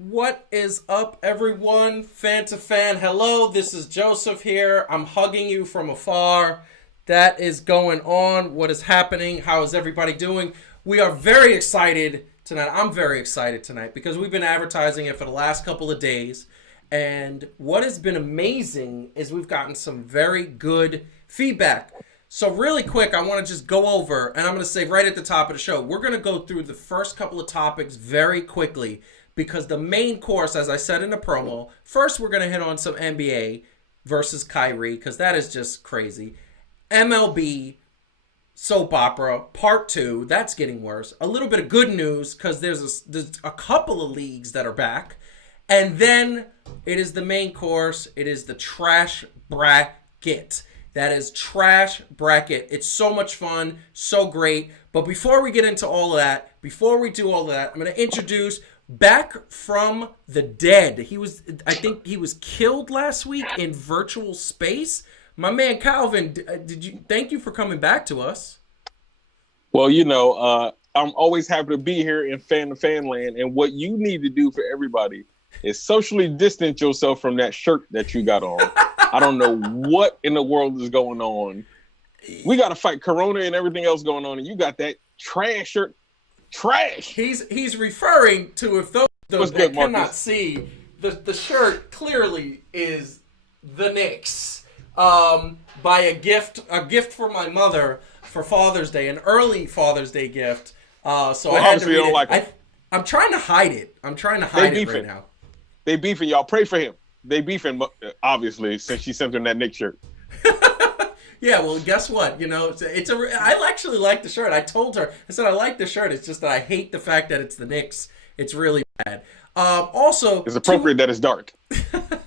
What is up, everyone? Fan to fan. Hello, this is Joseph here. I'm hugging you from afar. That is going on. What is happening? How is everybody doing? We are very excited tonight. I'm very excited tonight because we've been advertising it for the last couple of days. And what has been amazing is we've gotten some very good feedback. So really quick, I want to just go over, and I'm going to say right at the top of the show, we're going to go through the first couple of topics very quickly because the main course, as I said in the promo, first we're going to hit on some NBA versus Kyrie because that is just crazy. MLB, soap opera, part 2, that's getting worse. A little bit of good news because there's a couple of leagues that are back. And then it is the main course. It is the trash bracket. That is trash bracket. It's so much fun, so great. But before we get into all of that, before we do all of that, I'm going to introduce back from the dead. I think he was killed last week in virtual space. My man Calvin, thank you for coming back to us. Well, I'm always happy to be here in fan to fan land. And what you need to do for everybody is socially distance yourself from that shirt that you got on. I don't know what in the world is going on. We got to fight Corona and everything else going on, and you got that trash shirt. Trash. He's referring to, if those that cannot see, the shirt clearly is the Knicks. By a gift from my mother for Father's Day, an early Father's Day gift. So I had to read it. I'm trying to hide it. I'm trying to hide it right now. They beefing. Y'all pray for him. They beefing, obviously, since she sent him that Knicks shirt. Yeah, well, guess what? I actually like the shirt. I told her, I said I like the shirt. It's just that I hate the fact that it's the Knicks. It's really bad. Also, it's appropriate that it's dark.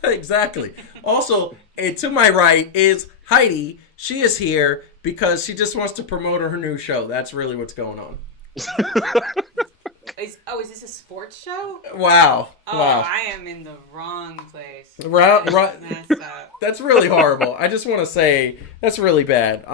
Exactly. Also, to my right is Heidi. She is here because she just wants to promote her new show. That's really what's going on. Is this a sports show? Wow. Wow. I am in the wrong place. That's really horrible. I just want to say that's really bad.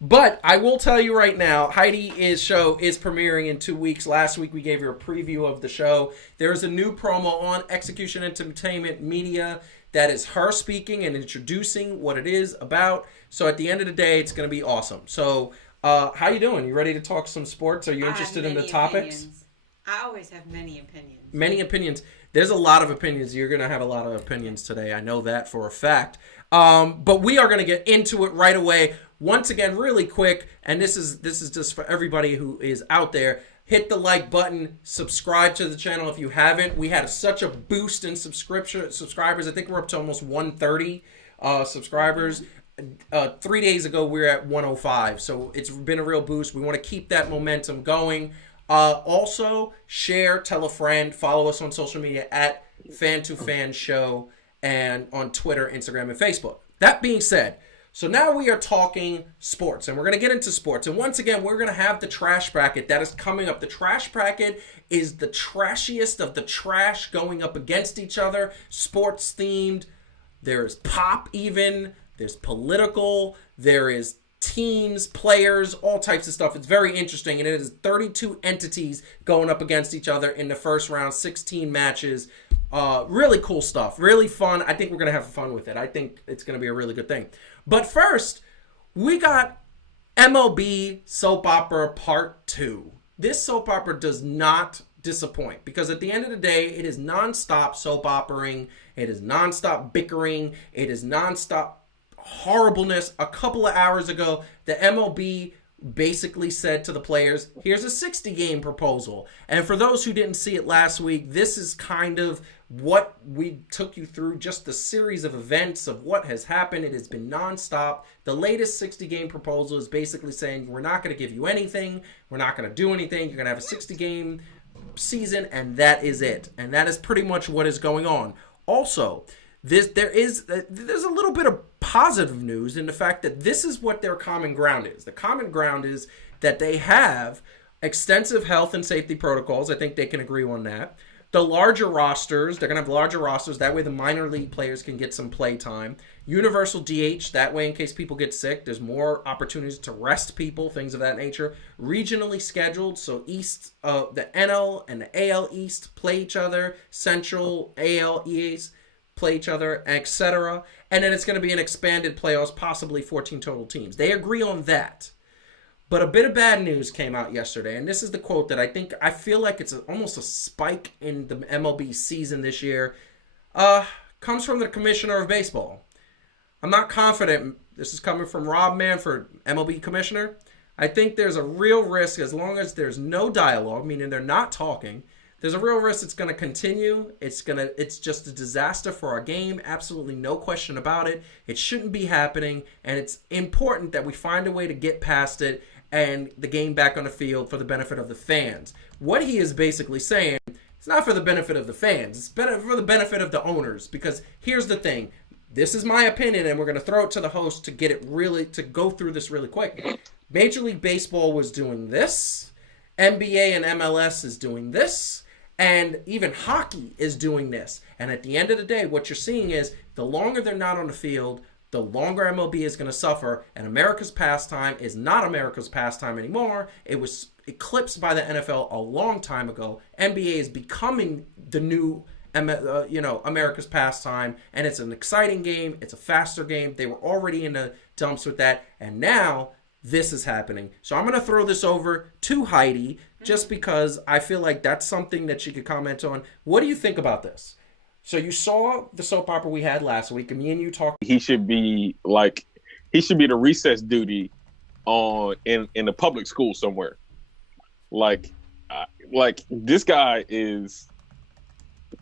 But I will tell you right now, Heidi's show is premiering in 2 weeks. Last week we gave you a preview of the show. There is a new promo on Execution Entertainment Media that is her speaking and introducing what it is about. So at the end of the day, it's going to be awesome. So how you doing? You ready to talk some sports? Are you interested in the topics? Opinions. I always have many opinions. Many opinions. There's a lot of opinions. You're going to have a lot of opinions today. I know that for a fact. But we are going to get into it right away. Once again, really quick, and this is just for everybody who is out there. Hit the like button. Subscribe to the channel if you haven't. We had such a boost in subscribers. I think we're up to almost 130 subscribers. 3 days ago, we were at 105. So it's been a real boost. We want to keep that momentum going. Also, share, tell a friend, follow us on social media at Fan2Fan Show and on Twitter, Instagram, and Facebook. That being said, so now we are talking sports, and we're going to get into sports. And once again, we're going to have the trash bracket that is coming up. The trash bracket is the trashiest of the trash going up against each other, sports themed. There is pop even, there's political, there is teams, players, all types of stuff. It's very interesting, and it is 32 entities going up against each other in the first round, 16 matches. Really cool stuff, really fun. I think we're going to have fun with it. I think it's going to be a really good thing. But first, we got MLB Soap Opera Part 2. This soap opera does not disappoint because at the end of the day, it is nonstop soap operaing. It is nonstop bickering. It is nonstop horribleness. A couple of hours ago, the MLB basically said to the players, here's a 60-game proposal. And for those who didn't see it last week, this is kind of what we took you through, just the series of events of what has happened. It has been nonstop. The latest 60-game proposal is basically saying, we're not going to give you anything. We're not going to do anything. You're going to have a 60-game season, and that is it. And that is pretty much what is going on. Also, there's a little bit of positive news in the fact that this is what their common ground is. The common ground is that they have extensive health and safety protocols. I think they can agree on that. The larger rosters, they're going to have larger rosters. That way the minor league players can get some play time. Universal DH, that way in case people get sick, there's more opportunities to rest people, things of that nature. Regionally scheduled, so East, the NL and the AL East play each other. Central, AL East play each other, etc. And then it's going to be an expanded playoffs, possibly 14 total teams. They agree on that. But a bit of bad news came out yesterday, and this is the quote that I feel like it's almost a spike in the MLB season this year. Comes from the commissioner of baseball. I'm not confident. This is coming from Rob Manfred, MLB commissioner. I think there's a real risk, as long as there's no dialogue, meaning they're not talking, there's a real risk it's going to continue. It's just a disaster for our game. Absolutely no question about it. It shouldn't be happening, and it's important that we find a way to get past it and the game back on the field for the benefit of the fans. What he is basically saying, it's not for the benefit of the fans. It's for the benefit of the owners. Because here's the thing. This is my opinion, and we're going to throw it to the host to go through this really quick. Major League Baseball was doing this. NBA and MLS is doing this. And even hockey is doing this. And at the end of the day, what you're seeing is the longer they're not on the field, the longer MLB is going to suffer, and America's pastime is not America's pastime anymore. It was eclipsed by the NFL a long time ago. NBA is becoming the new, America's pastime, and it's an exciting game. It's a faster game. They were already in the dumps with that, and now this is happening. So I'm going to throw this over to Heidi, just because I feel like that's something that she could comment on. What do you think about this? So you saw the soap opera we had last week, and me and you talked. He should be the recess duty in a public school somewhere. Like this guy is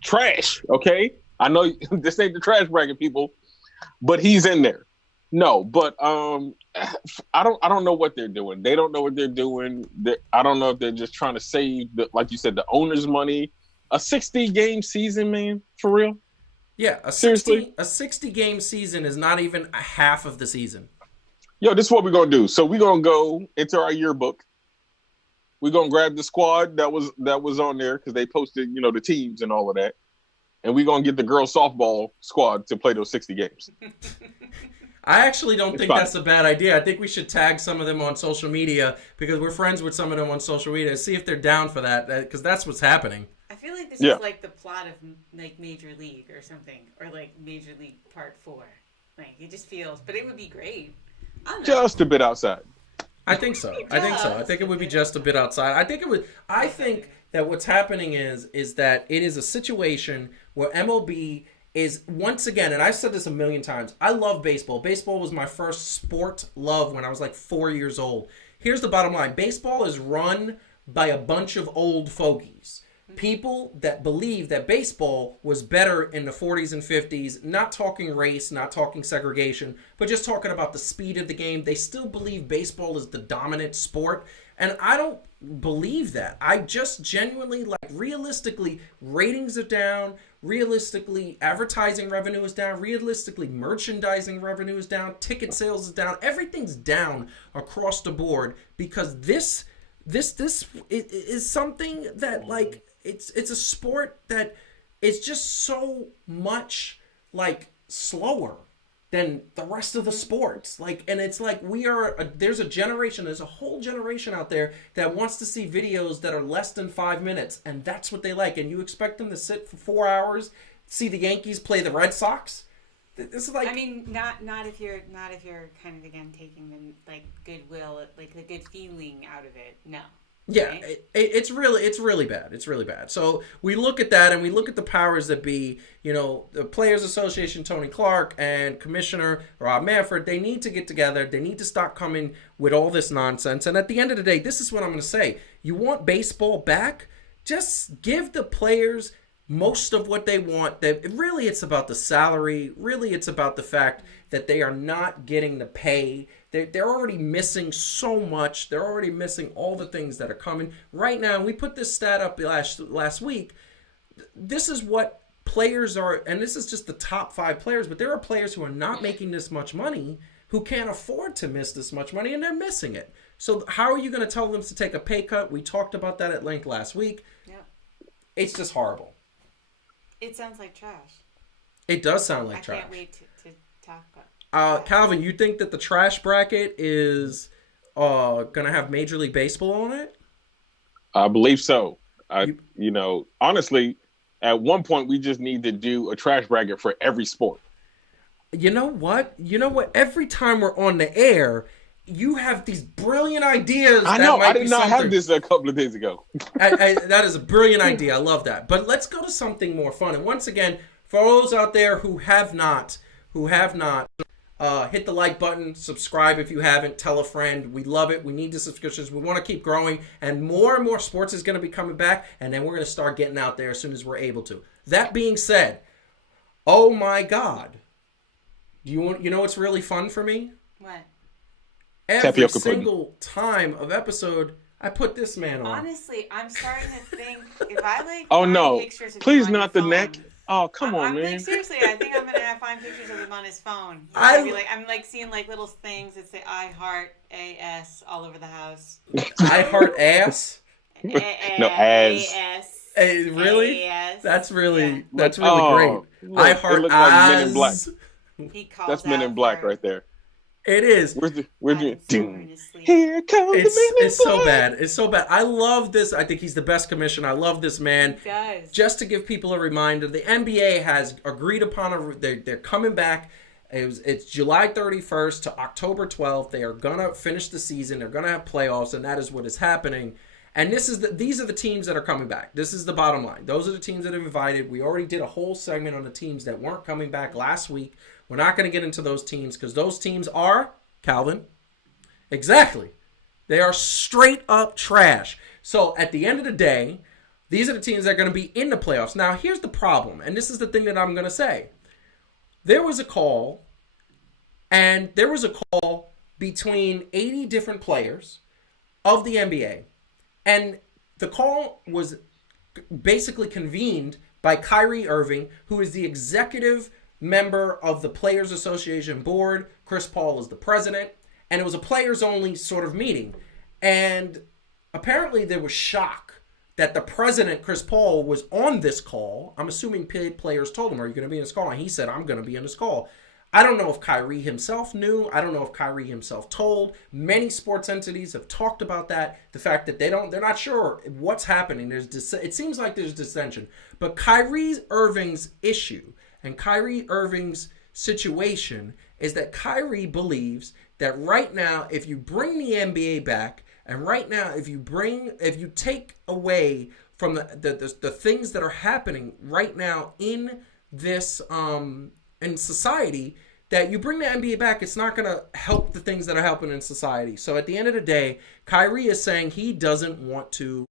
trash. Okay, I know this ain't the trash bracket, people, but he's in there. No, but I don't know what they're doing. They don't know what they're doing. I don't know if they're just trying to save like you said, the owner's money. A 60-game season, man, for real? Yeah, a 60-game season is not even a half of the season. Yo, this is what we're gonna do. So we're gonna go into our yearbook. We're gonna grab the squad that was on there because they posted, the teams and all of that, and we're gonna get the girls softball squad to play those 60 games. I actually don't think that's a bad idea. I think we should tag some of them on social media because we're friends with some of them on social media. See if they're down for that, because that's what's happening. I feel like this is like the plot of like Major League or something, or like Major League Part 4. Like it just feels, but it would be great. I don't know. Just a bit outside. I think so. I think it would be just a bit outside. I think that what's happening is that it is a situation where MLB is once again, and I've said this a million times, I love baseball. Baseball was my first sport love when I was like 4 years old. Here's the bottom line. Baseball is run by a bunch of old fogies. People that believe that baseball was better in the 40s and 50s, not talking race, not talking segregation, but just talking about the speed of the game. They still believe baseball is the dominant sport, and I don't believe that. I just genuinely, realistically, ratings are down. Realistically, advertising revenue is down. Realistically, merchandising revenue is down. Ticket sales is down. Everything's down across the board because this is something that, it's a sport that is just so much slower than the rest of the sports. And it's there's a whole generation out there that wants to see videos that are less than 5 minutes, and that's what they like. And you expect them to sit for 4 hours, see the Yankees play the Red Sox? This is not if you're kind of again taking the goodwill, the good feeling out of it. No. Yeah, right? It's really bad. It's really bad. So we look at that, and we look at the powers that be. The Players Association, Tony Clark, and Commissioner Rob Manfred. They need to get together. They need to stop coming with all this nonsense. And at the end of the day, this is what I'm going to say. You want baseball back? Just give the players most of what they want. Really, it's about the salary. Really, it's about the fact that they are not getting the pay. They're already missing so much. They're already missing all the things that are coming. Right now, we put this stat up last week. This is what players are, and this is just the top 5 players, but there are players who are not making this much money, who can't afford to miss this much money, and they're missing it. So how are you going to tell them to take a pay cut? We talked about that at length last week. Yeah. It's just horrible. It sounds like trash. It does sound like I trash. can't wait to talk about. Calvin, you think that the trash bracket is gonna have Major League Baseball on it? I believe so. Honestly, at one point we just need to do a trash bracket for every sport. You know what? Every time we're on the air, you have these brilliant ideas. I know. I did not have this a couple of days ago. That is a brilliant idea. I love that. But let's go to something more fun. And once again, for those out there who have not hit the like button, subscribe if you haven't, tell a friend. We love it. We need the subscriptions. We want to keep growing, and more sports is going to be coming back, and then we're going to start getting out there as soon as we're able to. That being said, oh my God, you know what's really fun for me? What? Every single time of episode, I put this man on. Honestly, I'm starting to think if I oh no, pictures of please him not the phone, neck. Oh, come on, man. Seriously, I think I'm gonna find pictures of him on his phone. I'm seeing little things that say "I heart AS" all over the house. I heart ass. No, as. Hey, really? AS. That's really great. Look, I heart like Men in Black. He calls That's Men in Black right there. It is. Where's the Here comes the Men in Black. It's so bad. It's so bad. I love this. I think he's the best commissioner. I love this man. He does. Just to give people a reminder, the NBA has agreed upon they're coming back. It's July 31st to October 12th. They are gonna finish the season. They're gonna have playoffs, and that is what is happening. And these are the teams that are coming back. This is the bottom line. Those are the teams that have invited. We already did a whole segment on the teams that weren't coming back last week. We're not going to get into those teams because those teams are, Calvin, exactly. They are straight up trash. So at the end of the day, these are the teams that are going to be in the playoffs. Now, here's the problem, and this is the thing that I'm going to say. There was a call between 80 different players of the NBA, and the call was basically convened by Kyrie Irving, who is the executive member of the Players Association board. Chris Paul is the president, and it was a players-only sort of meeting. And apparently there was shock that the president, Chris Paul, was on this call. I'm assuming players told him, are you going to be in this call? And he said, I'm going to be in this call. I don't know if Kyrie himself knew. I don't know if Kyrie himself told. Many sports entities have talked about that. The fact that they're not sure what's happening. It seems like there's dissension. But Kyrie Irving's issue and Kyrie Irving's situation is that Kyrie believes that right now, if you bring the NBA back, and right now, if you take away from the things that are happening right now in this in society, that you bring the NBA back, it's not going to help the things that are happening in society. So at the end of the day, Kyrie is saying he doesn't want to.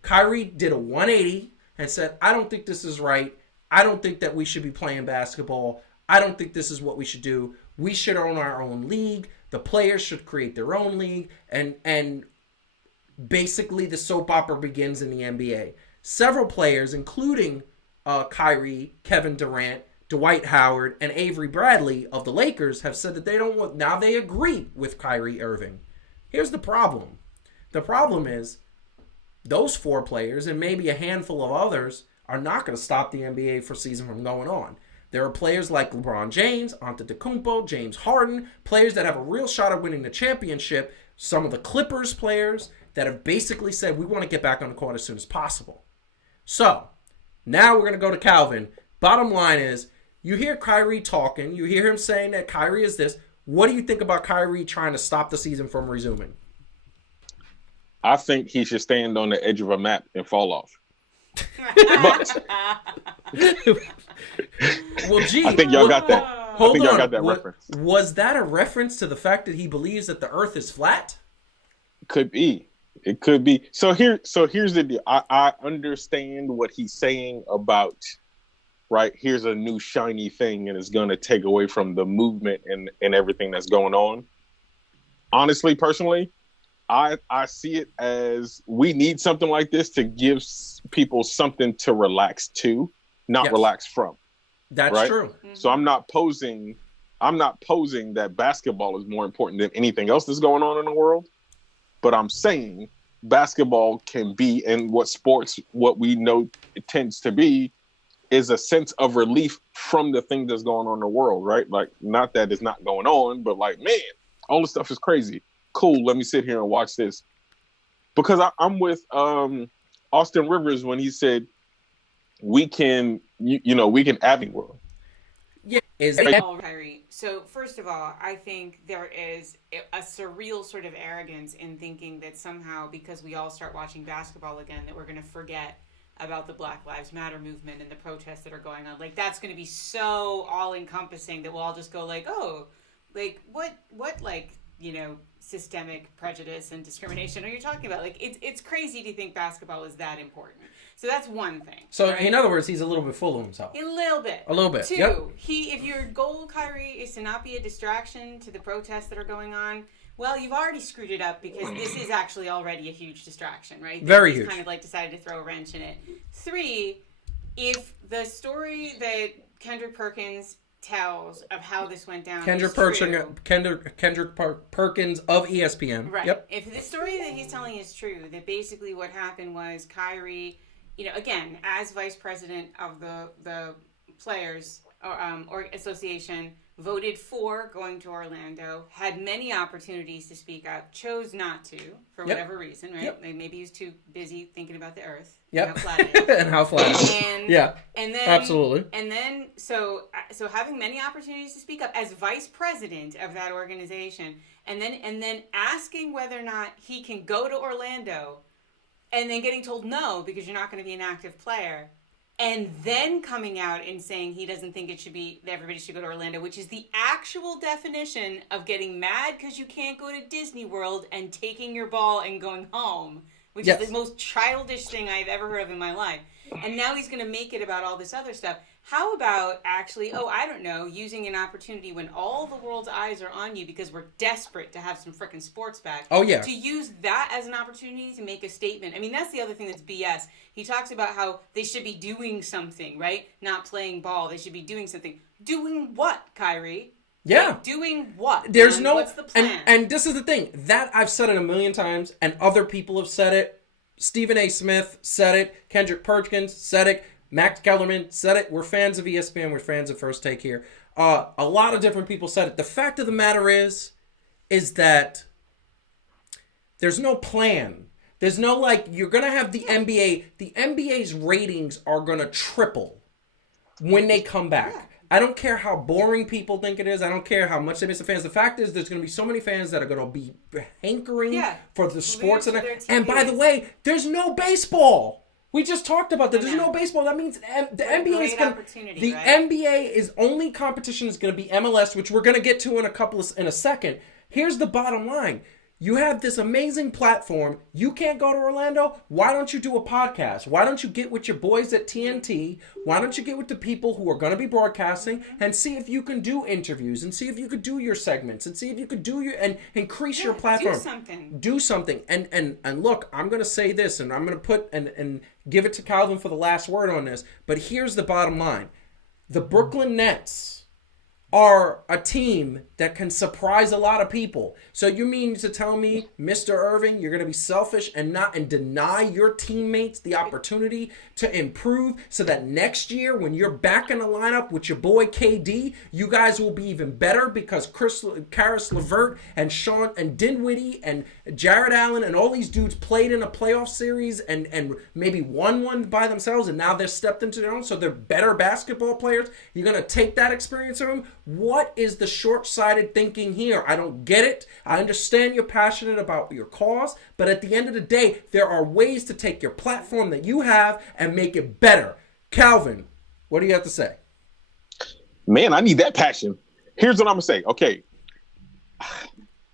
Kyrie did a 180 and said, I don't think this is right. I don't think that we should be playing basketball. I don't think this is what we should do. We should own our own league. The players should create their own league. And basically the soap opera begins in the NBA. Several players, including Kyrie, Kevin Durant, Dwight Howard, and Avery Bradley of the Lakers, have said that they don't want. Now they agree with Kyrie Irving. Here's the problem. The problem is those four players and maybe a handful of others are not going to stop the NBA for season from going on. There are players like LeBron James, Antetokounmpo, James Harden, players that have a real shot at winning the championship. Some of the Clippers players that have basically said, we want to get back on the court as soon as possible. So, now we're going to go to Calvin. Bottom line is, you hear Kyrie talking. You hear him saying that Kyrie is this. What do you think about Kyrie trying to stop the season from resuming? I think he should stand on the edge of a map and fall off. But well, gee, I think y'all got that. Hold think on. I got that reference. Was that a reference to the fact that he believes that the Earth is flat? Could be. It could be. So here's the deal. I understand what he's saying about, right, here's a new shiny thing and it's going to take away from the movement and everything that's going on. Honestly, personally, I see it as we need something like this to give people something to relax to, not relax from. That's right? true. Mm-hmm. So I'm not posing that basketball is more important than anything else that's going on in the world. But I'm saying basketball can be, and what we know it tends to be, is a sense of relief from the thing that's going on in the world, right? Like, not that it's not going on, but like, man, all this stuff is crazy. Cool, let me sit here and watch this. Because I'm with Austin Rivers when he said, we can advocate world. Yeah. Kyrie. So first of all, I think there is a surreal sort of arrogance in thinking that somehow because we all start watching basketball again that we're going to forget about the Black Lives Matter movement and the protests that are going on. Like, that's going to be so all-encompassing that we'll all just go like, oh, like, what like, systemic prejudice and discrimination are you talking about? Like, it's crazy to think basketball is that important. So that's one thing. So right? in other words, he's a little bit full of himself. A little bit. A little bit. Two, yep. if your goal, Kyrie, is to not be a distraction to the protests that are going on, well, you've already screwed it up because this is actually already a huge distraction, right? Very huge. Kind of like decided to throw a wrench in it. Three, if the story that Kendrick Perkins tells of how this went down Kendrick Perkins of ESPN. Right. Yep. If the story that he's telling is true, that basically what happened was Kyrie, again, as vice president of the players or association, voted for going to Orlando, had many opportunities to speak out, chose not to for whatever reason, right? Yep. Maybe he was too busy thinking about the Earth. Yep. And how flat it is. And how flat it is. And then absolutely. And then so having many opportunities to speak up as vice president of that organization, and then asking whether or not he can go to Orlando, and then getting told no because you're not going to be an active player. And then coming out and saying he doesn't think it should be that everybody should go to Orlando, which is the actual definition of getting mad because you can't go to Disney World and taking your ball and going home, which is the most childish thing I've ever heard of in my life. And now he's going to make it about all this other stuff. How about actually, using an opportunity when all the world's eyes are on you because we're desperate to have some frickin' sports back. Oh, yeah. To use that as an opportunity to make a statement. I mean, that's the other thing that's BS. He talks about how they should be doing something, right? Not playing ball. They should be doing something. Doing what, Kyrie? Yeah. Like, doing what? There's what's the plan? And this is the thing. That I've said it a million times, and other people have said it. Stephen A. Smith said it. Kendrick Perkins said it. Max Kellerman said it. We're fans of ESPN. We're fans of First Take here. A lot of different people said it. The fact of the matter is that there's no plan. There's no, you're going to have the NBA. The NBA's ratings are going to triple when they come back. Yeah. I don't care how boring people think it is. I don't care how much they miss the fans. The fact is there's going to be so many fans that are going to be hankering for the sports. And by the way, there's no baseball. We just talked about that. There's no baseball. That means the NBA is going to... The NBA is only competition is going to be MLS, which we're going to get to in a second. Here's the bottom line. You have this amazing platform. You can't go to Orlando. Why don't you do a podcast? Why don't you get with your boys at TNT? Why don't you get with the people who are going to be broadcasting and see if you can do interviews and see if you could do your segments and see if you could do and increase your platform. Do something. And look, I'm going to say this and I'm going to put and give it to Calvin for the last word on this. But here's the bottom line. The Brooklyn Nets are a team that can surprise a lot of people. So you mean to tell me, Mr. Irving, you're going to be selfish and deny your teammates the opportunity to improve so that next year when you're back in the lineup with your boy KD, you guys will be even better because Karis LeVert and Sean and Dinwiddie and Jared Allen and all these dudes played in a playoff series and maybe won one by themselves and now they're stepped into their own, so they're better basketball players. You're going to take that experience from them? What is the short-sighted thinking here? I don't get it. I understand you're passionate about your cause, but at the end of the day, there are ways to take your platform that you have and make it better. Calvin, what do you have to say? Man, I need that passion. Here's what I'm gonna say. Okay,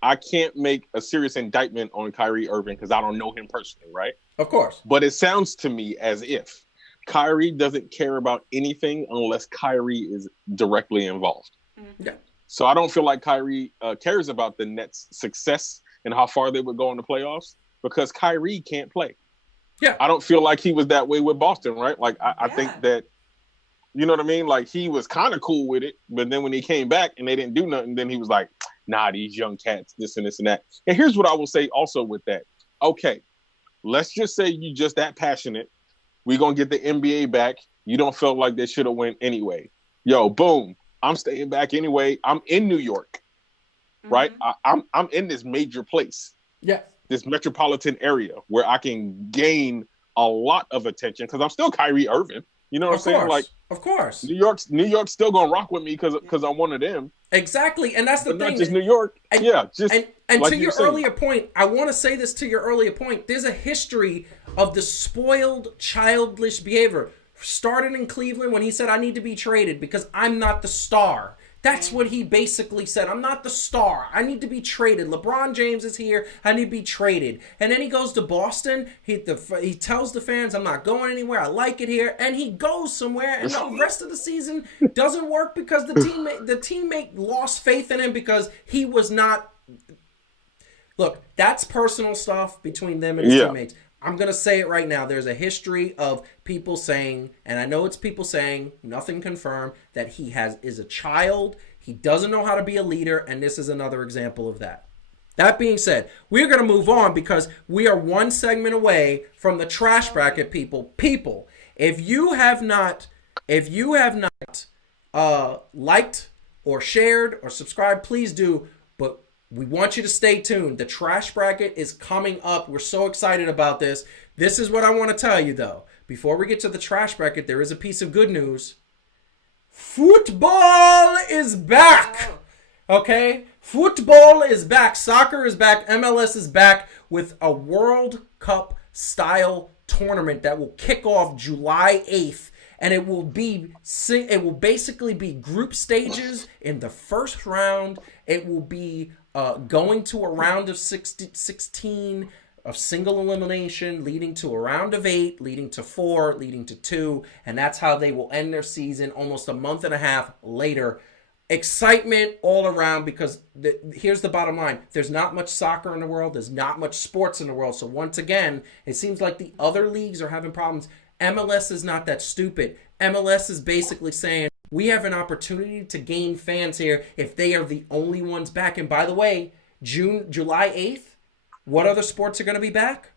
I can't make a serious indictment on Kyrie Irving because I don't know him personally, right? Of course. But it sounds to me as if Kyrie doesn't care about anything unless Kyrie is directly involved. Yeah. So I don't feel like Kyrie cares about the Nets' success and how far they would go in the playoffs because Kyrie can't play. Yeah. I don't feel like he was that way with Boston, right? Like, I think that, you know what I mean? Like, he was kind of cool with it, but then when he came back and they didn't do nothing, then he was like, nah, these young cats, this and this and that. And here's what I will say also with that. Okay, let's just say you just that passionate. We're going to get the NBA back. You don't feel like they should have went anyway. Yo, boom. I'm staying back anyway. I'm in New York, right? I'm in this major place. Yeah. This metropolitan area where I can gain a lot of attention because I'm still Kyrie Irving. You know what I'm saying? Like, of course. New York's still gonna rock with me because I'm one of them. Exactly, and that's the thing. Not just New York. And, just and like to your earlier point, I want to say this to your earlier point. There's a history of the spoiled, childish behavior. Started in Cleveland when he said, "I need to be traded because I'm not the star." That's what he basically said. I'm not the star. I need to be traded. LeBron James is here. I need to be traded. And then he goes to Boston. He tells the fans, I'm not going anywhere. I like it here. And he goes somewhere. And the rest of the season doesn't work because the teammate lost faith in him because he was not. Look, that's personal stuff between them and his teammates. I'm going to say it right now. There's a history of people saying, and I know it's people saying, nothing confirmed, that he is a child. He doesn't know how to be a leader, and this is another example of that. That being said, we're going to move on because we are one segment away from the trash bracket, people. People, if you have not liked or shared or subscribed, please do. But we want you to stay tuned. The trash bracket is coming up. We're so excited about this. This is what I want to tell you, though. Before we get to the trash bracket, there is a piece of good news. Football is back. Okay? Football is back. Soccer is back. MLS is back with a World Cup style tournament that will kick off July 8th. And it will basically be group stages in the first round. It will be going to a round of 16 of single elimination, leading to a round of 8, leading to 4, leading to 2. And that's how they will end their season almost a month and a half later. Excitement all around because here's the bottom line. There's not much soccer in the world. There's not much sports in the world. So once again, it seems like the other leagues are having problems. MLS is not that stupid. MLS is basically saying we have an opportunity to gain fans here if they are the only ones back. And by the way, July 8th, what other sports are going to be back?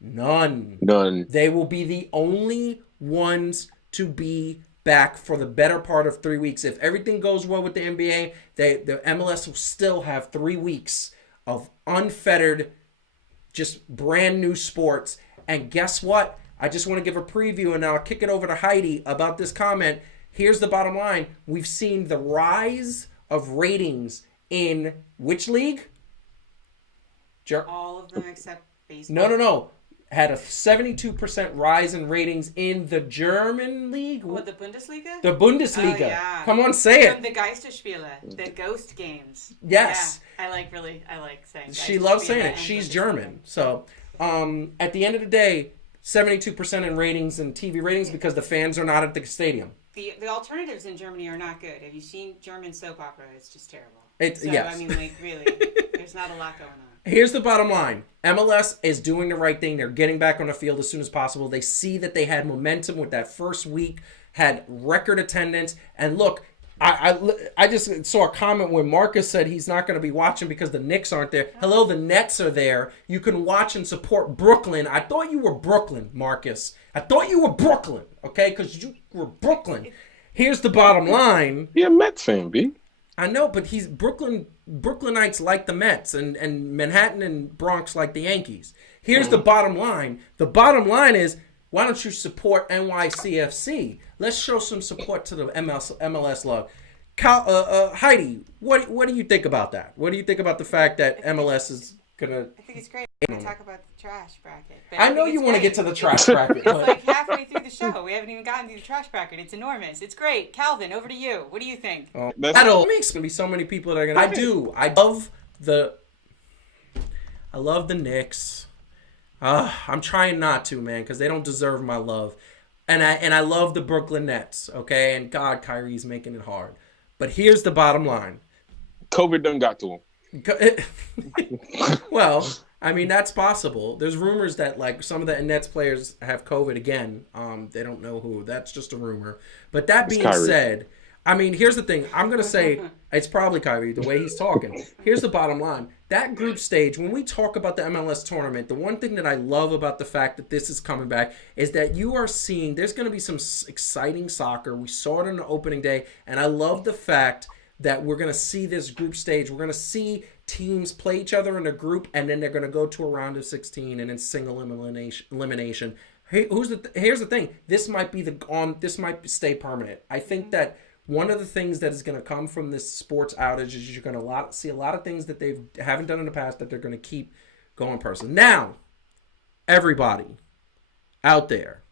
None. They will be the only ones to be back for the better part of 3 weeks. If everything goes well with the NBA, the MLS will still have 3 weeks of unfettered, just brand new sports. And guess what? I just want to give a preview, and now I'll kick it over to Heidi about this comment. Here's the bottom line. We've seen the rise of ratings in which league? All of them except baseball. No. Had a 72% rise in ratings in the German league. What, the Bundesliga? The Bundesliga. Oh, yeah. Come on, say it. From the Geisterspiele, the ghost games. Yes. Yeah, I like saying She loves saying it. She's German. So, at the end of the day, 72% in ratings and TV ratings because the fans are not at the stadium. The alternatives in Germany are not good. Have you seen German soap opera? It's just terrible. Yes. I mean, really, there's not a lot going on. Here's the bottom line. MLS is doing the right thing. They're getting back on the field as soon as possible. They see that they had momentum with that first week, had record attendance. And look, I just saw a comment where Marcus said he's not going to be watching because the Knicks aren't there. Hello, the Nets are there. You can watch and support Brooklyn. I thought you were Brooklyn, Marcus. I thought you were Brooklyn, okay? Because you were Brooklyn. Here's the bottom line. You're a Mets fan, B. I know, but he's Brooklynites like the Mets, and Manhattan and Bronx like the Yankees. Here's the bottom line. The bottom line is, why don't you support NYCFC? Let's show some support to the MLS love. Heidi, what do you think about that? What do you think about the fact that MLS is I think it's great. We're gonna talk about the trash bracket. I know you want to get to the trash bracket. It's like halfway through the show. We haven't even gotten to the trash bracket. It's enormous. It's great. Calvin, over to you. What do you think? That'll makes gonna be so many people that are gonna. I love the Knicks. I'm trying not to, man, because they don't deserve my love. And I love the Brooklyn Nets, okay? And God, Kyrie's making it hard. But here's the bottom line. COVID done got to him. Well, I mean, that's possible. There's rumors that, like, some of the Nets players have COVID again. They don't know who. That's just a rumor. But that being said, I mean, here's the thing. I'm going to say it's probably Kyrie, the way he's talking. Here's the bottom line. That group stage, when we talk about the MLS tournament, the one thing that I love about the fact that this is coming back is that you are seeing there's going to be some exciting soccer. We saw it on the opening day, and I love the fact that we're going to see this group stage. We're going to see teams play each other in a group, and then they're going to go to a round of 16 and then single elimination. Hey, here's the thing. This might stay permanent. I think that one of the things that is going to come from this sports outage is you're going to see a lot of things that they haven't done in the past that they're going to keep going person. Now, everybody out there,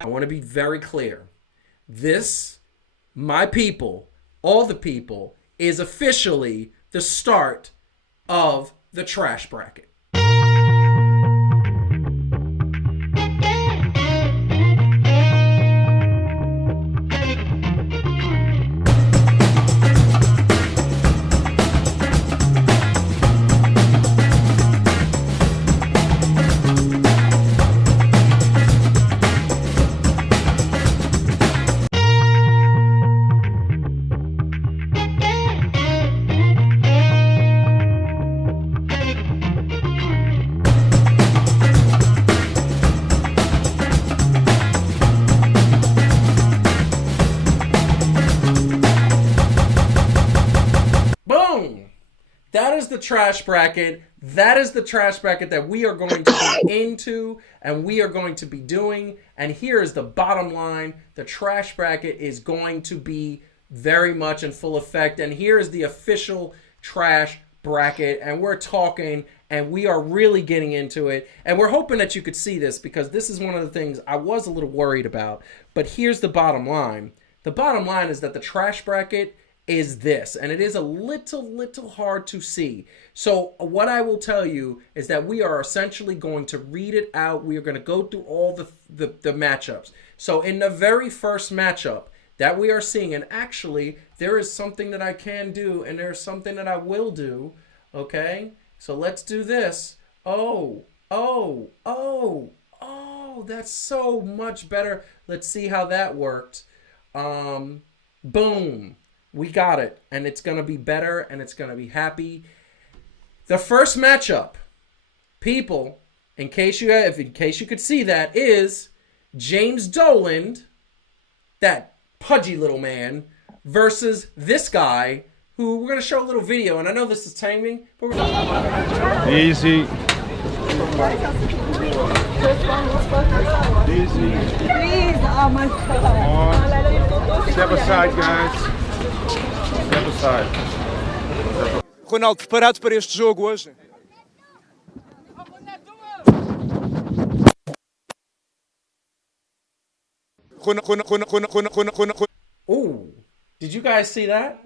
I want to be very clear. This, my people, all the people, is officially the start of the trash bracket. That is the trash bracket. That is the trash bracket that we are going to be into and we are going to be doing. And here is the bottom line. The trash bracket is going to be very much in full effect. And here is the official trash bracket. And we're talking and we are really getting into it. And we're hoping that you could see this because this is one of the things I was a little worried about. But here's the bottom line. The bottom line is that the trash bracket is this, and it is a little hard to see. So what I will tell you is that we are essentially going to read it out. We are going to go through all the matchups. So in the very first matchup that we are seeing, and actually there is something that I can do and there's something that I will do, okay? So let's do this. Oh, that's so much better. Let's see how that worked. Boom. We got it, and it's going to be better, and it's going to be happy. The first matchup, people, in case you could see that, is James Dolan, that pudgy little man, versus this guy, who we're going to show a little video, and I know this is timing, but we're going to... Easy. Easy. Please, oh my God. Step aside, guys. Step aside. Ronaldo, preparado para este jogo hoje? Ooh, did you guys see that?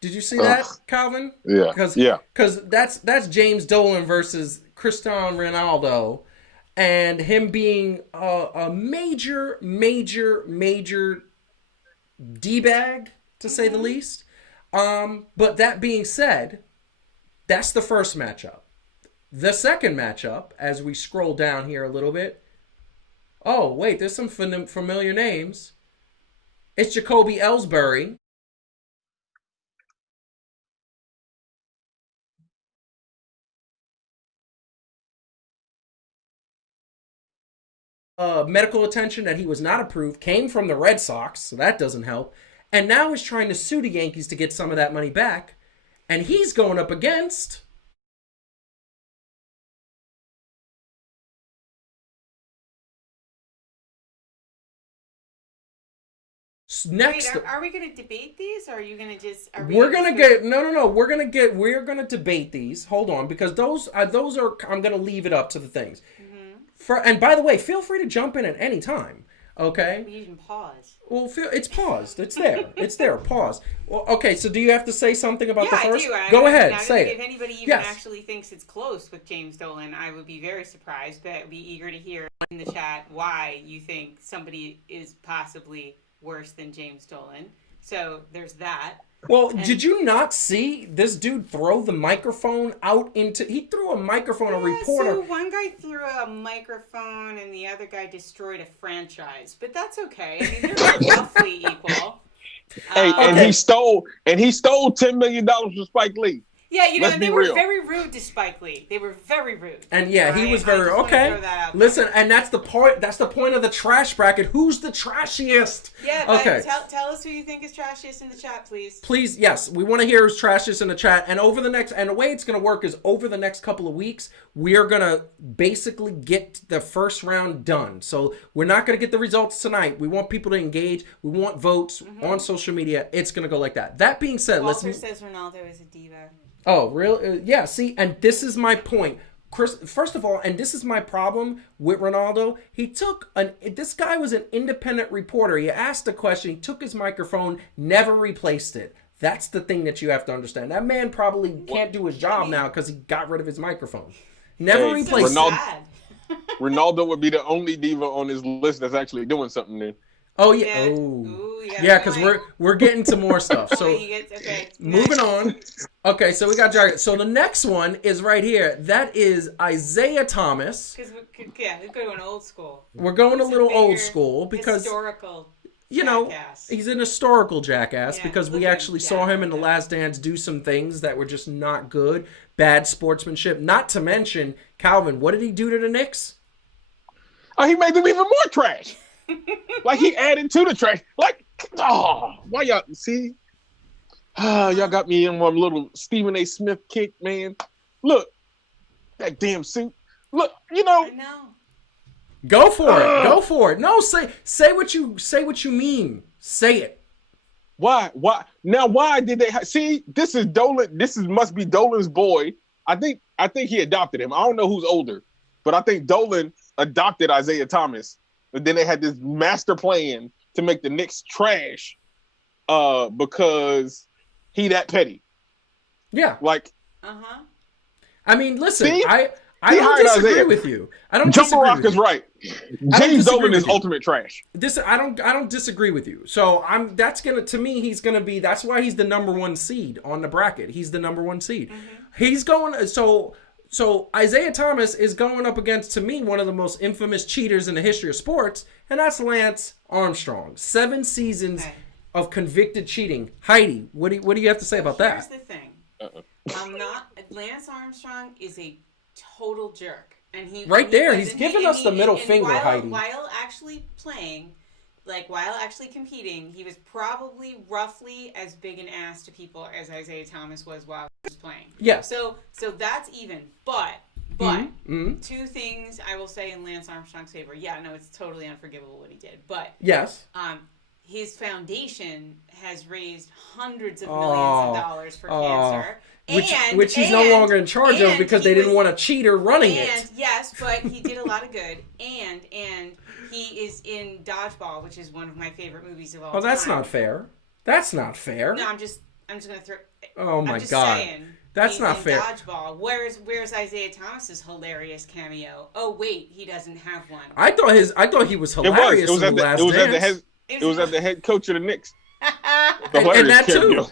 Did you see that, Calvin? Yeah. Because that's James Dolan versus Cristiano Ronaldo, and him being a major D-bag, to say the least. But that being said, that's the first matchup. The second matchup, as we scroll down here a little bit, oh, wait, there's some familiar names. It's Jacoby Ellsbury. Medical attention that he was not approved came from the Red Sox, so that doesn't help. And now he's trying to sue the Yankees to get some of that money back. And he's going up against... Next, Wait, are we going to debate these, or are you going to just? we're gonna get no. We're gonna debate these. Hold on, because those are. I'm gonna leave it up to the things. And by the way, feel free to jump in at any time. Okay. You can pause. Well, it's paused. It's there. It's there. Pause. Well, okay. So, do you have to say something about the first? I do. Go ahead. Say if it. anybody even actually thinks it's close with James Dolan, I would be very surprised. But I'd be eager to hear in the chat why you think somebody is possibly worse than James Dolan. So there's that. Well, did you not see this dude throw the microphone out into... He threw a microphone, a reporter... So one guy threw a microphone and the other guy destroyed a franchise. But that's okay. I mean, they're roughly equal. Hey, and he stole $10 million from Spike Lee. Yeah, you know, Let's and they be were real. very rude to Spike Lee. They were very rude. And yeah, he was very okay. Listen, and that's the point. That's the point of the trash bracket. Who's the trashiest? Yeah, but okay. Tell us who you think is trashiest in the chat, please. Please, yes, we want to hear who's trashiest in the chat. And the way it's going to work is over the next couple of weeks, we are going to basically get the first round done. So we're not going to get the results tonight. We want people to engage. We want votes on social media. It's going to go like that. That being said, Walter says Ronaldo is a diva. Oh, really? Yeah, see, and this is my point. Chris, first of all, and this is my problem with Ronaldo, this guy was an independent reporter. He asked a question, he took his microphone, never replaced it. That's the thing that you have to understand. That man probably can't do his job now because he got rid of his microphone. Never replaced it. Ronaldo would be the only diva on his list that's actually doing something then. Oh yeah, yeah, because we're getting to more stuff. So moving on. Okay, so we got Jared. So the next one is right here. That is Isaiah Thomas. Because we go to an old school. We're going a little old school because historical. You know, jackass. He's an historical jackass because we actually saw him in The yeah. Last Dance do some things that were just not good, bad sportsmanship. Not to mention, Calvin, what did he do to the Knicks? Oh, he made them even more trash. Like he added to the trash. Like, why y'all see? Y'all got me in one little Stephen A. Smith kick, man. Look, that damn suit. Look, you know. I know. Go for it. Go for it. No, say what you mean. Say it. Why? Now, why did they see? This is Dolan. Must be Dolan's boy. I think he adopted him. I don't know who's older, but I think Dolan adopted Isaiah Thomas. And then they had this master plan to make the Knicks trash, because he that petty. Yeah. Like. I mean, listen. See? I don't disagree with you. I don't Jumper disagree Rock is right. James Dolan is ultimate trash. I don't disagree with you. So that's why he's the number one seed on the bracket. He's the number one seed. He's going so Isaiah Thomas is going up against, to me, one of the most infamous cheaters in the history of sports, and that's Lance Armstrong. 7 seasons of convicted cheating. Heidi, what do you have to say about that? Here's the thing. Lance Armstrong is a total jerk, and he's giving us the middle finger, Heidi. While actually playing, while actually competing, he was probably roughly as big an ass to people as Isaiah Thomas was while he was playing. Yes. So that's even. But two things I will say in Lance Armstrong's favor. Yeah, no, it's totally unforgivable what he did. But yes. His foundation has raised hundreds of millions of dollars for cancer. Which he's no longer in charge of because they didn't want a cheater running it. Yes, but he did a lot of good. And he is in Dodgeball, which is one of my favorite movies of all time. Oh, that's not fair. That's not fair. No, I'm just going to throw... Oh, my I'm just God. saying, that's not fair. Dodgeball. Where's Isaiah Thomas's hilarious cameo? Oh, wait, he doesn't have one. I thought he was hilarious in The Last Dance. It was at the head coach of the Knicks. And that too.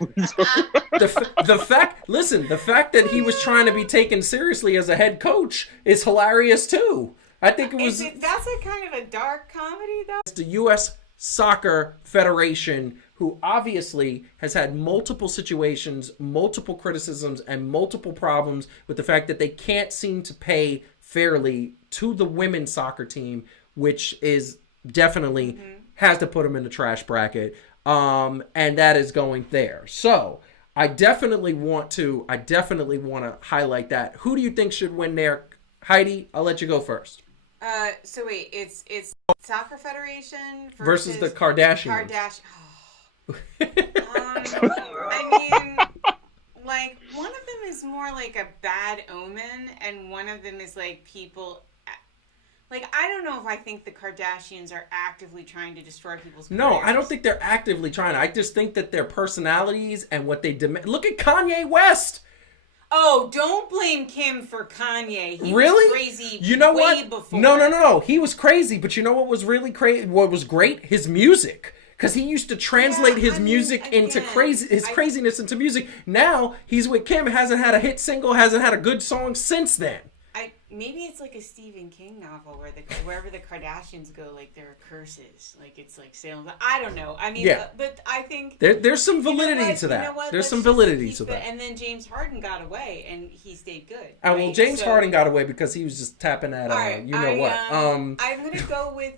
the fact that he was trying to be taken seriously as a head coach is hilarious too. I think it was. That's a kind of a dark comedy though. It's the U.S. Soccer Federation, who obviously has had multiple situations, multiple criticisms, and multiple problems with the fact that they can't seem to pay fairly to the women's soccer team, which is definitely has to put them in the trash bracket. And that is going there. So I definitely want to highlight that. Who do you think should win there? Heidi, I'll let you go first. So wait, it's Soccer Federation versus the Kardashians. I mean, like, one of them is more like a bad omen, and one of them is like people. Like, I don't know if I think the Kardashians are actively trying to destroy people's careers. No, I don't think they're actively trying. I just think that their personalities and what they demand. Look at Kanye West. Oh, don't blame Kim for Kanye. He Really? was crazy. You know way what? Before. No. He was crazy, but you know what was really crazy? What was great? His music. Because he used to translate his music into craziness into music. Now he's with Kim, hasn't had a hit single, hasn't had a good song since then. Maybe it's like a Stephen King novel where wherever the Kardashians go, like there are curses, like it's like Salem. I don't know. I mean, but I think there's some validity to that. There's some validity to that. And then James Harden got away, and he stayed good. Right? Well, James Harden got away because he was just tapping at right, what. I'm gonna go with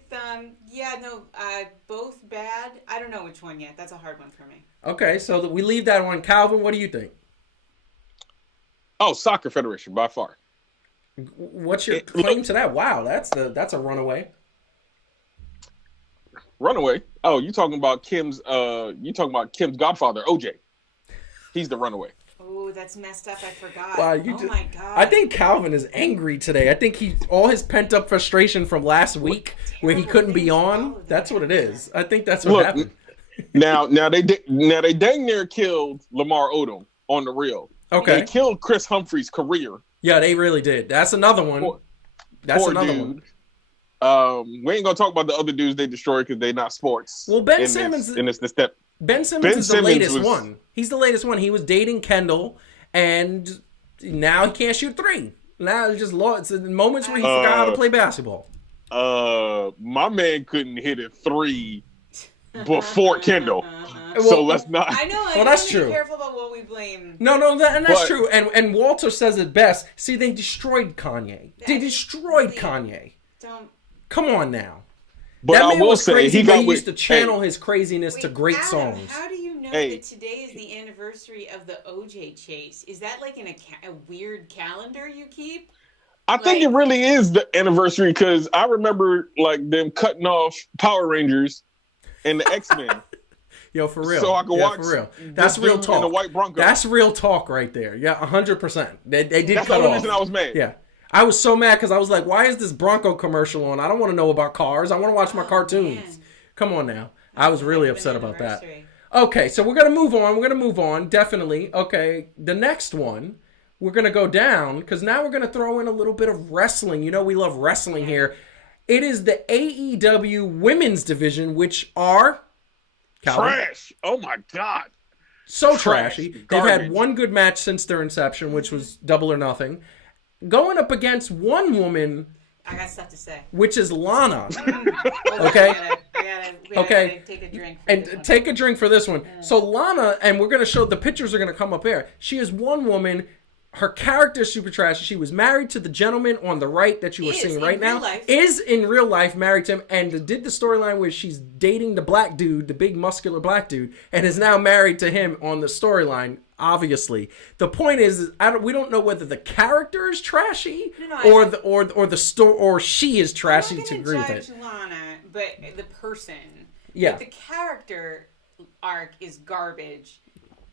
both bad. I don't know which one yet. That's a hard one for me. Okay, so we leave that one. Calvin, what do you think? Oh, Soccer Federation by far. What's your claim to that? Wow, that's a runaway. Runaway? Oh, you talking about Kim's godfather, OJ. He's the runaway. Oh, that's messed up. I forgot. Wow, my God. I think Calvin is angry today. I think all his pent up frustration from last week where he couldn't be on. That's what it is. I think that's what happened. Now they dang near killed Lamar Odom on the real. Okay. They killed Chris Humphrey's career. Yeah, they really did. That's another one. Poor dude. We ain't gonna talk about the other dudes they destroyed because they're not sports. Well, Ben Simmons is the latest one. He's the latest one. He was dating Kendall, and now he can't shoot three. Now it's just it's the moments where he forgot how to play basketball. My man couldn't hit a three before Kendall. So let's not. I know. Well, that's true. Be careful about what we blame. No, that's true. And Walter says it best. See, they destroyed Kanye. They destroyed Kanye. Come on now. But that I man will was say crazy. he used to channel his craziness to great Adam, songs. How do you know that today is the anniversary of the OJ chase? Is that like in a weird calendar you keep? I think it really is the anniversary because I remember like them cutting off Power Rangers and the X-Men. Yo, for real. So I can watch. For real. That's real talk. And the white Bronco. That's real talk right there. Yeah, 100%. They did That's cut the only off. reason I was mad. Yeah. I was so mad because I was like, why is this Bronco commercial on? I don't want to know about cars. I want to watch my cartoons. Man. Come on now. I was really upset about that. Okay, so we're going to move on. Definitely. Okay, the next one, we're going to go down because now we're going to throw in a little bit of wrestling. You know we love wrestling here. It is the AEW women's division, which are... Calvin? Trash. Oh, my God. So trashy. Garbage. They've had one good match since their inception, which was Double or Nothing. Going up against one woman... I got stuff to say. Which is Lana. Okay? I gotta take a drink. Take a drink for this one. So Lana, and we're going to show, the pictures are going to come up here. She is one woman. Her character is super trashy. She was married to the gentleman on the right that you are seeing right now. Is in real life married to him and did the storyline where she's dating the black dude, the big muscular black dude, and is now married to him on the storyline. Obviously, the point is we don't know whether the character is trashy or she is trashy to agree with it. Lana, but the person, yeah, but the character arc is garbage.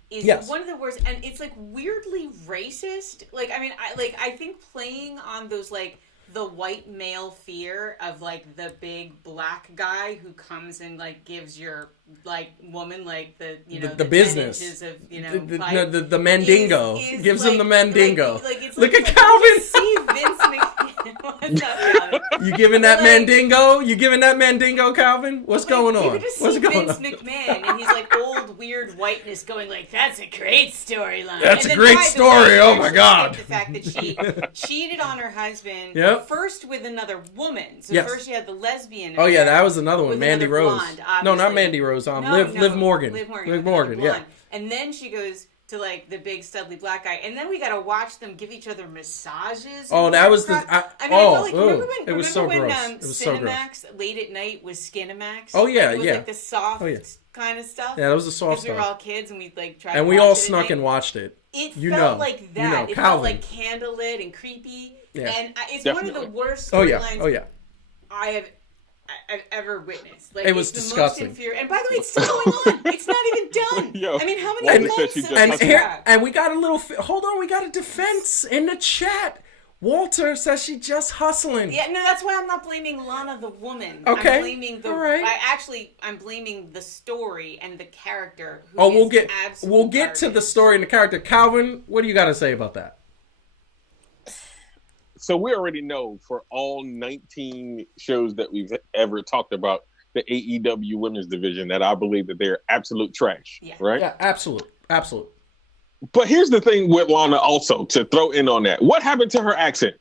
Yes. One of the worst, and it's like weirdly racist. Like, I mean, I think playing on those like the white male fear of like the big black guy who comes and like gives your like woman like the the business 10 inches of the mandingo gives him the mandingo. It's Look at Calvin. See Vince McMahon. What's up, Calvin? You giving that mandingo? You giving that mandingo, Calvin? What's going on? You could just see Vince McMahon and he's like old weird whiteness going like, that's a great storyline. That's a great story. Oh my God. The fact that she cheated on her husband first with another woman. So first she had the lesbian. Oh yeah, that was another one, Mandy Rose. Blonde, no, not Mandy Rose. Liv Morgan. Liv Morgan. Yeah. And then she goes to like the big studly black guy, and then we gotta watch them give each other massages. Oh, that was the. I felt like remember it was so when gross. It was so gross. Cinemax late at night was Skinemax? Oh yeah, it was yeah. Like the soft kind of stuff. Yeah, that was the soft stuff. We were all kids, and we'd like try. And we all snuck and watched it. It felt like that. It felt like candlelit and creepy. Yeah. And it's one of the worst storylines. I have I've ever witnessed. Like, It was it's the disgusting. Most and by the way, it's still going on. It's not even done. Yo, I mean, how many Walter months said she have just And we hustled. here, had? and we got a little. Hold on, we got a defense in the chat. Walter says she just hustling. Yeah, no, that's why I'm not blaming Lana the woman. Okay, I'm blaming the. all right. I'm blaming the story and the character. Who Oh, is absolute we'll get to the garbage. story and the character. Calvin, what do you got to say about that? So we already know for all 19 shows that we've ever talked about the AEW women's division that I believe that they're absolute trash, Yeah. right? Yeah, absolute. But here's the thing with Lana also, to throw in on that. What happened to her accent?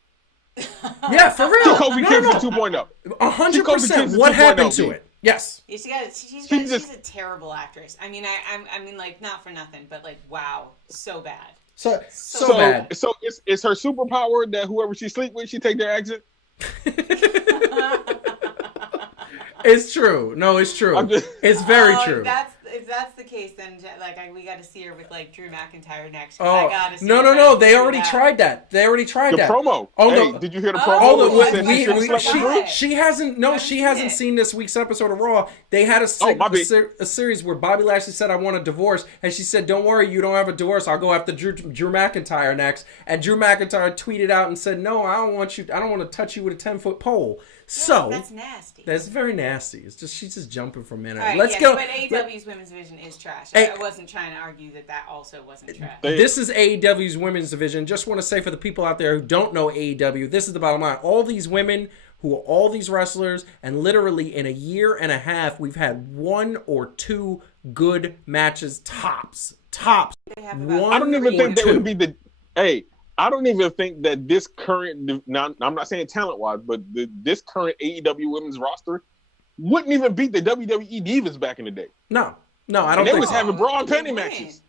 Yeah, for real. Kobe Kingston 2.0. 100%. What happened to it? Yes. Yeah, she's a terrible actress. I mean, I mean, like, not for nothing, but like, wow, so bad. So bad. So it's her superpower that whoever she sleep with, she take their accent? It's true. No, it's true. It's very true. If that's the case, then like we got to see her with like Drew McIntyre next. Oh I gotta see no! They already tried that. The promo. Oh, hey, no. did you hear the Oh, promo? Oh, what? Said she should've slept with Drew? she hasn't. No, she hasn't seen this week's episode of Raw. They had a series where Bobby Lashley said, "I want a divorce," and she said, "Don't worry, you don't have a divorce. I'll go after Drew McIntyre next." And Drew McIntyre tweeted out and said, "No, I don't want you. I don't want to touch you with a 10-foot pole." So that's nasty. That's very nasty. It's just she's just jumping from minute. Right, Let's yes, go. But AEW's women's division is trash. Hey. I wasn't trying to argue that also wasn't trash. This is AEW's women's division. Just want to say for the people out there who don't know AEW, this is the bottom line. All these women who are all these wrestlers, and literally in a year and a half, we've had 1 or 2 good matches tops. They have about I don't even think that 2. would be the. Hey, I don't even think that this current. Now, I'm not saying talent wise, but this current AEW women's roster wouldn't even beat the WWE divas back in the day. No, I don't And they think was so. having bra and They panty wouldn't. matches.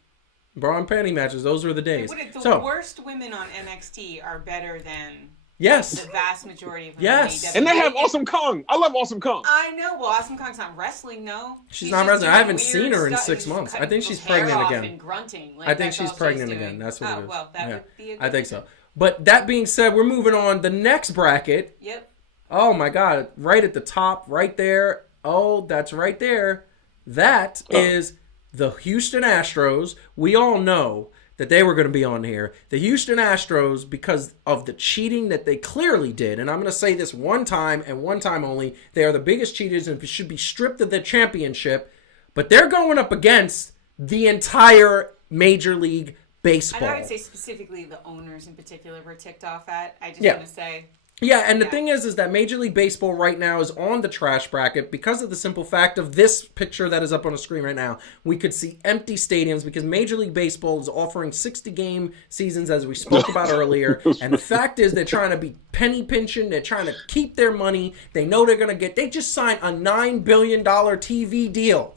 Bra and panty matches. Those were the days. The worst women on NXT are better than Yes. the vast majority of women Yes. on AEW. And they have Awesome Kong. I love Awesome Kong. I know. Well, Awesome Kong's not wrestling, no. She's not just wrestling. I doing haven't weird seen her in stuff. 6 She's months. I cutting think she's people's hair pregnant off again. and grunting. Like, I think that's she's all pregnant doing. again. That's what it is. Well, that Yeah. would be a good I think thing. so. But that being said, we're moving on. The next bracket. Yep. Oh my God! Right at the top, right there. Oh, that's right there. That is the Houston Astros. We all know that they were going to be on here. The Houston Astros, because of the cheating that they clearly did, and I'm going to say this one time and one time only, they are the biggest cheaters and should be stripped of their championship. But they're going up against the entire Major League Baseball. And I would say specifically the owners in particular were ticked off at. I just Yeah. want to say. Yeah, and the thing is that Major League Baseball right now is on the trash bracket because of the simple fact of this picture that is up on the screen right now. We could see empty stadiums because Major League Baseball is offering 60-game seasons, as we spoke about earlier. And the fact is they're trying to be penny pinching. They're trying to keep their money. They know they're going to get... They just signed a $9 billion TV deal,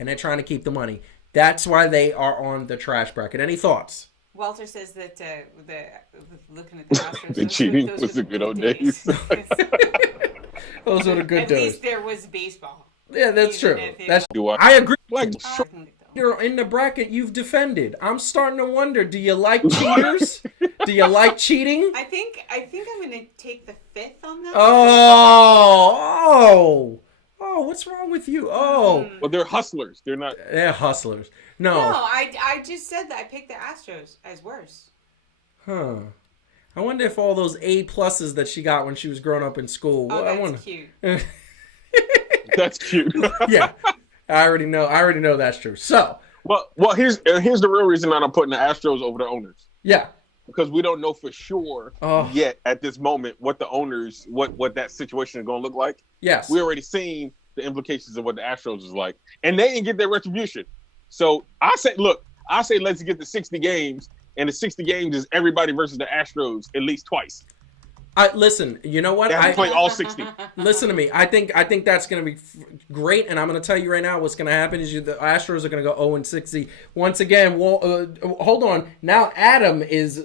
and they're trying to keep the money. That's why they are on the trash bracket. Any thoughts? Walter says that looking at the Astros, The cheating was the good old days. Those are the good At days. least there was baseball. Yeah, that's Even true. if it- That's Do I agree. Like, You're in the bracket you've defended. I'm starting to wonder, do you like cheaters? Do you like cheating? I think I'm gonna take the 5th on that. Oh, what's wrong with you? Oh, well, they're hustlers. They're not. they're hustlers. No, No. I just said that I picked the Astros as worse. Huh. I wonder if all those A pluses that she got when she was growing up in school. Oh, I that's wonder. cute. That's cute. Yeah. I already know that's true. So, well, here's the real reason that I'm putting the Astros over the owners. yeah. Because we don't know for sure Oh. yet at this moment what the owners, what that situation is going to look like. Yes. We already seen the implications of what the Astros is like, and they didn't get their retribution. So I say let's get the 60 games, and the 60 games is everybody versus the Astros at least twice. Listen, you know what? They have to play all 60. Listen to me. I think that's going to be great, and I'm going to tell you right now what's going to happen is the Astros are going to go 0-60 once again. Hold on. Now Adam is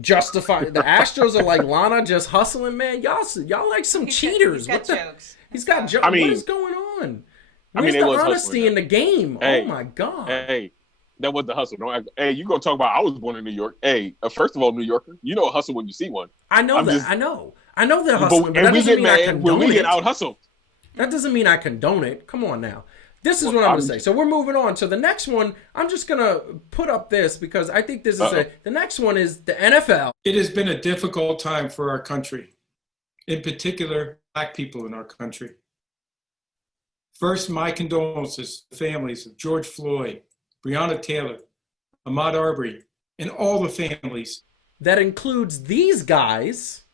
justified. The Astros are like Lana just hustling, man. Y'all like some cheaters. He's got jokes. He's got jokes. I mean- what is going on? I mean, Where's they the was honesty hustling. in the game? Hey, Oh my God. Hey, That was the hustle. Don't act, hey, you gonna talk about? I was born in New York. Hey, first of all, New Yorker, you know a hustle when you see one. I know that. Just, I know the hustling, but and that we doesn't get mean I mad condone when we it. get out hustled. That doesn't mean I condone it. Come on now. This is what I'm going to say. So we're moving on. So the next one, I'm just going to put up this because I think this is the next one is the NFL. It has been a difficult time for our country, in particular, Black people in our country. First, my condolences to the families of George Floyd, Breonna Taylor, Ahmaud Arbery, and all the families. That includes these guys,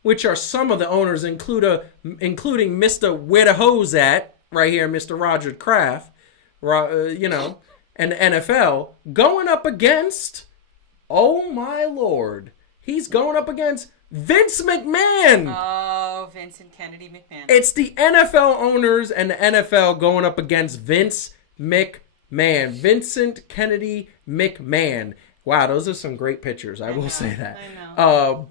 which are some of the owners, including Mr. Where the Hose At, right here, Mr. Roger Kraft, and the NFL, going up against, oh my Lord, he's going up against Vince McMahon. Oh, Vincent Kennedy McMahon. It's the NFL owners and the NFL going up against Vince McMahon. Vincent Kennedy McMahon. Wow, those are some great pictures. I will say that. I know.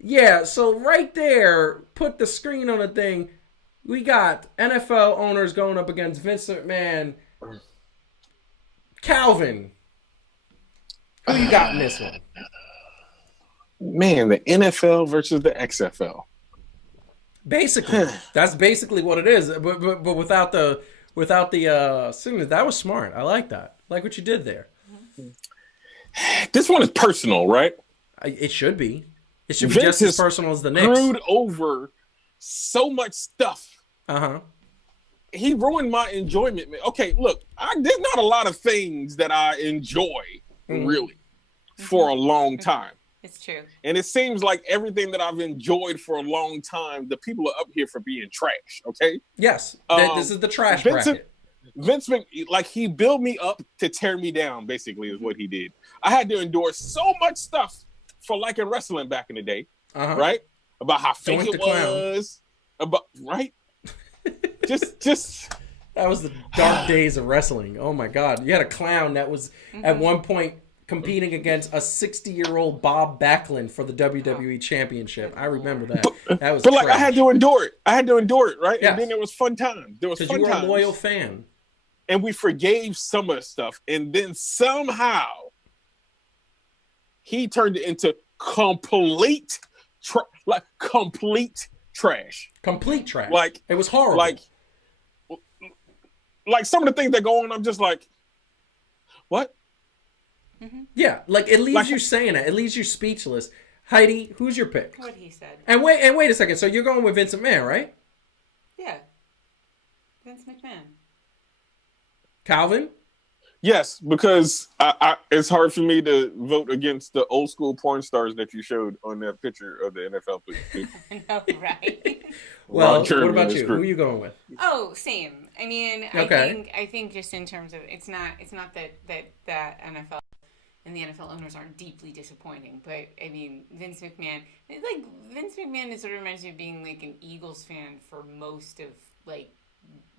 Yeah, so right there, put the screen on the thing. We got NFL owners going up against Vince McMahon. Calvin, who you got in this one? Man, the NFL versus the XFL. Basically, that's basically what it is. But without the signals, that was smart. I like that. I like what you did there. This one is personal, right? It should be. It should be Vince just as personal as the Knicks. Screwed over so much stuff. He ruined my enjoyment, man. Okay, look, there's not a lot of things that I enjoy really for a long time. It's true. And it seems like everything that I've enjoyed for a long time, the people are up here for being trash, okay? Yes, this is the trash bracket. Vince, like, he built me up to tear me down, basically, is what he did. I had to endure so much stuff for liking wrestling back in the day, right? About how fake it was. Right? just that was the dark days of wrestling. Oh my God. You had a clown that was at one point competing against a 60-year-old Bob Backlund for the WWE Championship. I remember that. That was like, I had to endure it. Right? Yes. And then there was fun times. Because you were a loyal fan. And we forgave some of the stuff. And then somehow he turned it into complete trash. Complete trash. Like, it was horrible. Like some of the things that go on, I'm just like, what? Yeah, like it leaves you saying it. It leaves you speechless. Heidi, who's your pick? What he said. And wait a second. So you're going with Vince McMahon, right? Yeah. Vince McMahon. Calvin? Yes, because it's hard for me to vote against the old school porn stars that you showed on that picture of the NFL. I know, right? Well, what about you? Who are you going with? Oh, same. I mean, okay. I think just in terms of it's not that NFL and the NFL owners aren't deeply disappointing, but I mean Vince McMahon is sort of reminds me of being like an Eagles fan for most of like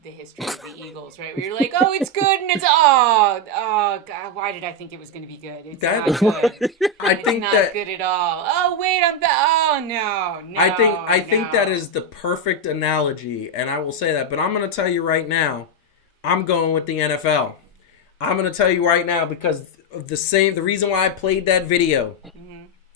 the history of the Eagles, right? Where you're like, oh, it's good, and it's God, why did I think it was going to be good? It's not good. It's not good at all. Oh wait, no. I think that is the perfect analogy, and I will say that. But I'm going to tell you right now, I'm going with the NFL. I'm going to tell you right now because of the reason why I played that video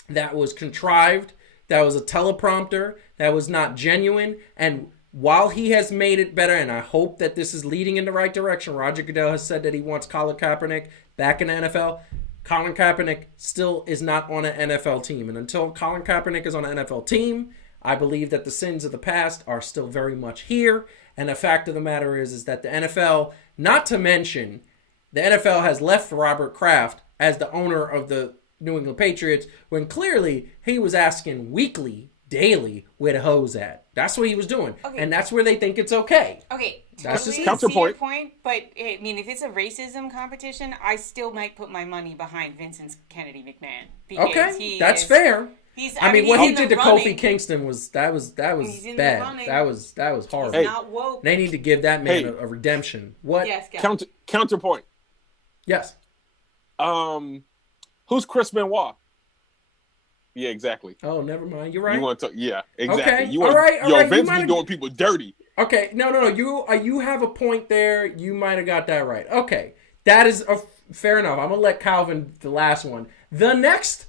that was contrived, that was a teleprompter, that was not genuine, and while he has made it better, and I hope that this is leading in the right direction, Roger Goodell has said that he wants Colin Kaepernick back in the NFL. Colin Kaepernick still is not on an NFL team. And until Colin Kaepernick is on an NFL team, I believe that the sins of the past are still very much here. And the fact of the matter is that the NFL, not to mention, the NFL has left Robert Kraft as the owner of the New England Patriots when clearly he was asking weekly, daily, where the hose at. That's what he was doing. Okay. And that's where they think it's okay. Okay. That's totally just counterpoint. See your point, but I mean, if it's a racism competition, I still might put my money behind Vincent Kennedy McMahon. Okay, that's fair. I mean, what he did to Kofi Kingston was bad. That was horrible. He's not woke. They need to give that man a redemption. What? Yes, counterpoint. Yes. Who's Chris Benoit? Yeah, exactly. Oh, never mind. You're right. You want to? Yeah, exactly. Okay. You want, all right. Vince be doing people dirty. Okay. No. You have a point there. You might have got that right. Okay. That is fair enough. I'm gonna let Calvin the last one. The next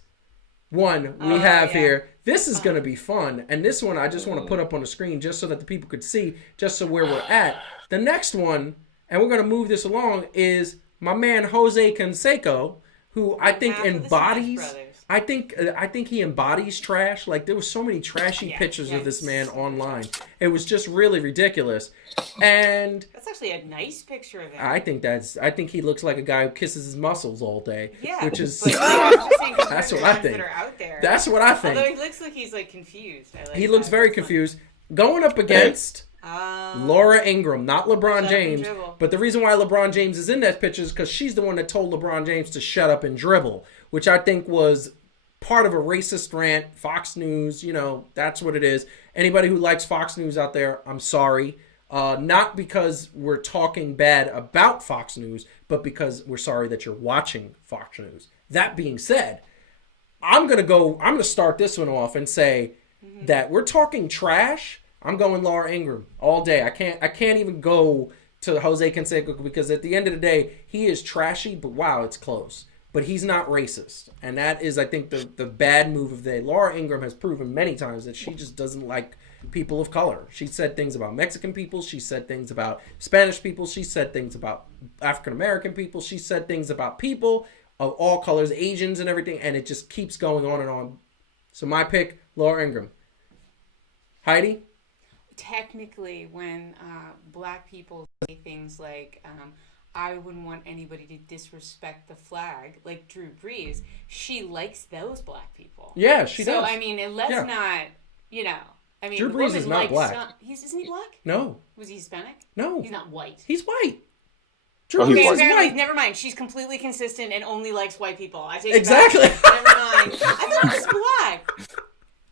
one we have here. This is gonna be fun, and this one I just want to put up on the screen just so that the people could see, just so where we're at. The next one, and we're gonna move this along, is my man Jose Canseco, who I think embodies. I think he embodies trash. Like, there was so many trashy pictures of this man online. It was just really ridiculous. And that's actually a nice picture of him. I think he looks like a guy who kisses his muscles all day. Yeah, which is that's what I think. That are out there. That's what I think. Although he looks like he's like confused. He looks very confused. Going up against Laura Ingraham, not LeBron James. But the reason why LeBron James is in that picture is because she's the one that told LeBron James to shut up and dribble, which I think was part of a racist rant. Fox News, that's what it is. Anybody who likes Fox News out there, I'm sorry. Not because we're talking bad about Fox News, but because we're sorry that you're watching Fox News. That being said, I'm going to start this one off and say that we're talking trash. I'm going Laura Ingraham all day. I can't even go to Jose Canseco because at the end of the day, he is trashy, but wow, it's close. But he's not racist. And that is, I think, the bad move of the day. Laura Ingraham has proven many times that she just doesn't like people of color. She said things about Mexican people. She said things about Spanish people. She said things about African-American people. She said things about people of all colors, Asians and everything. And it just keeps going on and on. So my pick, Laura Ingraham. Heidi? Technically, when black people say things like... I wouldn't want anybody to disrespect the flag, like Drew Brees. She likes those black people. Yeah, she does. So, I mean, let's not, I mean, Drew Brees is not black. Isn't he black? No. Was he Hispanic? No. He's not white. He's white. Drew Brees is white. Never mind. She's completely consistent and only likes white people. I take exactly. it back. Never mind. I thought he was black.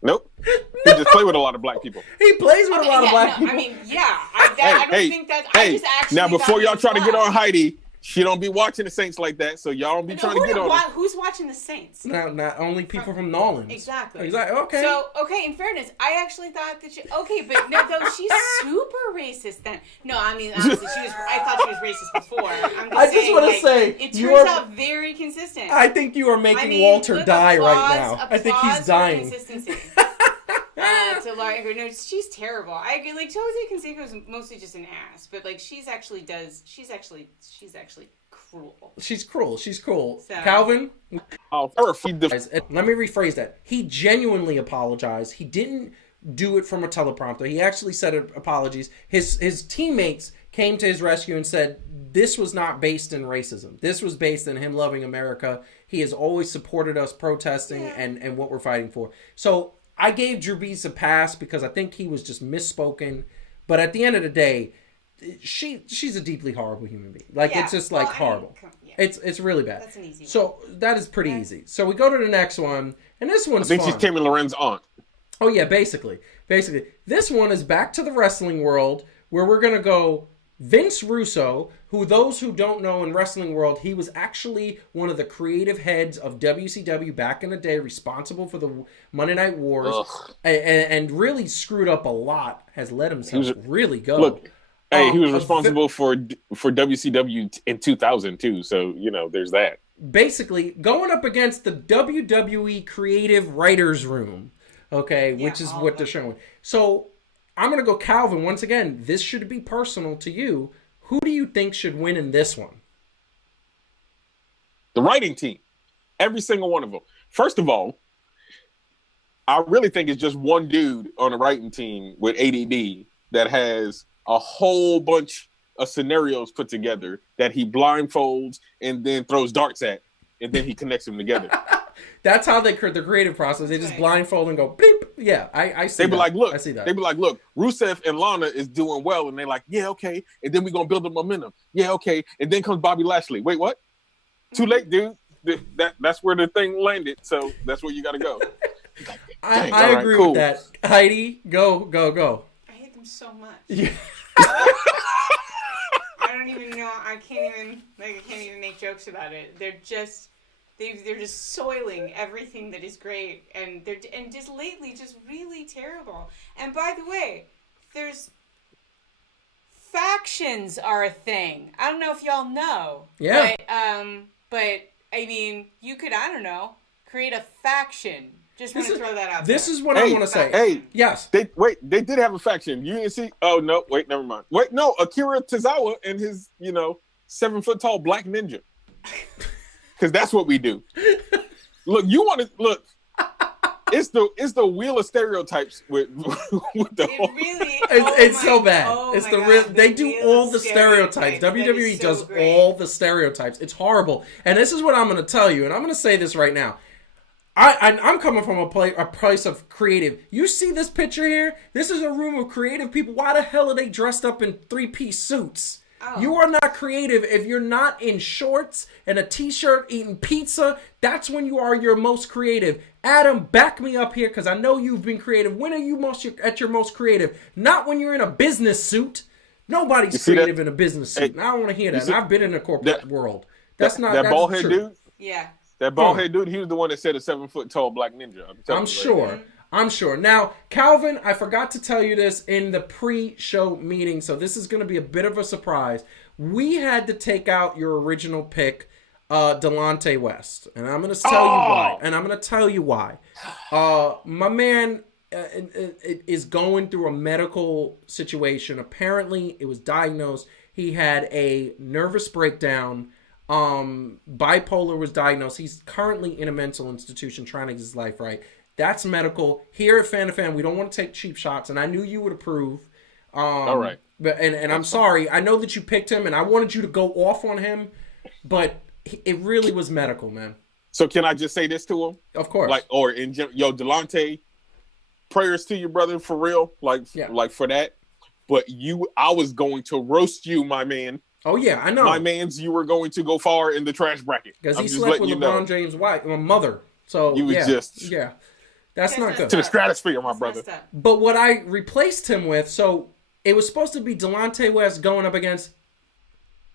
Nope. He just play with a lot of black people. He plays with a lot of black people. I mean, I don't think that. I just actually. Now, before y'all try to get on Heidi, she don't be watching the Saints like that, so y'all don't be trying to get on her. Who's watching the Saints? Not only people from Nolan. Exactly. Okay. So, in fairness, I actually thought that but no, though she's super racist then. No, I mean, honestly, I thought she was racist before. I just want to say. It turns out very consistent. I think you are making Walter die right now. I think he's dying. Consistency. So Laura Ingraham, no, she's terrible. I agree. Like, Jose Canseco is mostly just an ass, but like she's actually cruel. She's cruel. So. Calvin? Let me rephrase that. He genuinely apologized. He didn't do it from a teleprompter. He actually said apologies. His teammates came to his rescue and said this was not based in racism. This was based in him loving America. He has always supported us protesting and what we're fighting for. So I gave Drew Brees a pass because I think he was just misspoken. But at the end of the day, she's a deeply horrible human being. Like, it's just like horrible. It's really bad. That's an easy one. So that is pretty easy. So we go to the next one, and this one's I think she's Tammy Loren's aunt. Oh yeah, basically. This one is back to the wrestling world where we're gonna go Vince Russo, who those who don't know in wrestling world, he was actually one of the creative heads of WCW back in the day, responsible for the Monday Night Wars, and really screwed up a lot, has let himself really go. Look, he was responsible for WCW in 2000 too, so, there's that. Basically, going up against the WWE Creative Writers Room, which is what they're showing. So, I'm going to go Calvin. Once again, this should be personal to you. Who do you think should win in this one? The writing team. Every single one of them. First of all, I really think it's just one dude on the writing team with ADD that has a whole bunch of scenarios put together that he blindfolds and then throws darts at, and then he connects them together. That's how the creative process. They just blindfold and go beep. Yeah, I see. They be like, look, I see that. They be like, look, Rusev and Lana is doing well, and they're like, yeah, okay, and then we're gonna build the momentum. Yeah, okay, and then comes Bobby Lashley. Wait, what? Too late, dude. That's where the thing landed. So that's where you got to go. I agree with that. Heidi, go. I hate them so much. Yeah. I don't even know. I can't even make jokes about it. They're just soiling everything that is great, and just lately just really terrible. And by the way, there's factions are a thing. I don't know if y'all know. Yeah. But I mean, you could, I don't know, create a faction. Just want to throw that out This there. is what I want to say. Hey, yes. they did have a faction. You didn't see? Oh no, wait, never mind. Wait, no, Akira Tozawa and his 7 foot tall black ninja. Because that's what we do. Look, you want to look. It's the wheel of stereotypes with the It really, it's so bad. It's the real. God, They the do wheel all of the stereotypes. That WWE is so does great. all the stereotypes. It's horrible. And this is what I'm going to tell you. And I'm going to say this right now. I'm coming from a place of creative. You see this picture here? This is a room of creative people. Why the hell are they dressed up in 3-piece suits? Oh. You are not creative if you're not in shorts and a t-shirt eating pizza. That's when you are your most creative. Adam, back me up here because I know you've been creative. When are you at your most creative? Not when you're in a business suit. Nobody's creative in a business suit. And I don't want to hear that. I've been in the corporate world. That's not that bald head true. dude. Yeah. That bald head dude. He was the one that said a 7 foot tall black ninja. I'm sure. I'm sure. Now, Calvin, I forgot to tell you this in the pre-show meeting, so this is going to be a bit of a surprise. We had to take out your original pick, Delonte West, and I'm going to tell you why. My man is going through a medical situation. Apparently, it was diagnosed. He had a nervous breakdown. Bipolar was diagnosed. He's currently in a mental institution trying to get his life right. That's medical. Here at Fan to Fan, we don't want to take cheap shots, and I knew you would approve. All right. But and I'm sorry. I know that you picked him, and I wanted you to go off on him, but it really was medical, man. So can I just say this to him? Of course. Delonte, prayers to you, brother, for real. Like for that. But I was going to roast you, my man. Oh yeah, I know. My man's, you were going to go far in the trash bracket because he slept with LeBron James' wife, my mother. So that's not good. To the stratosphere, my brother. But what I replaced him with, so it was supposed to be Delonte West going up against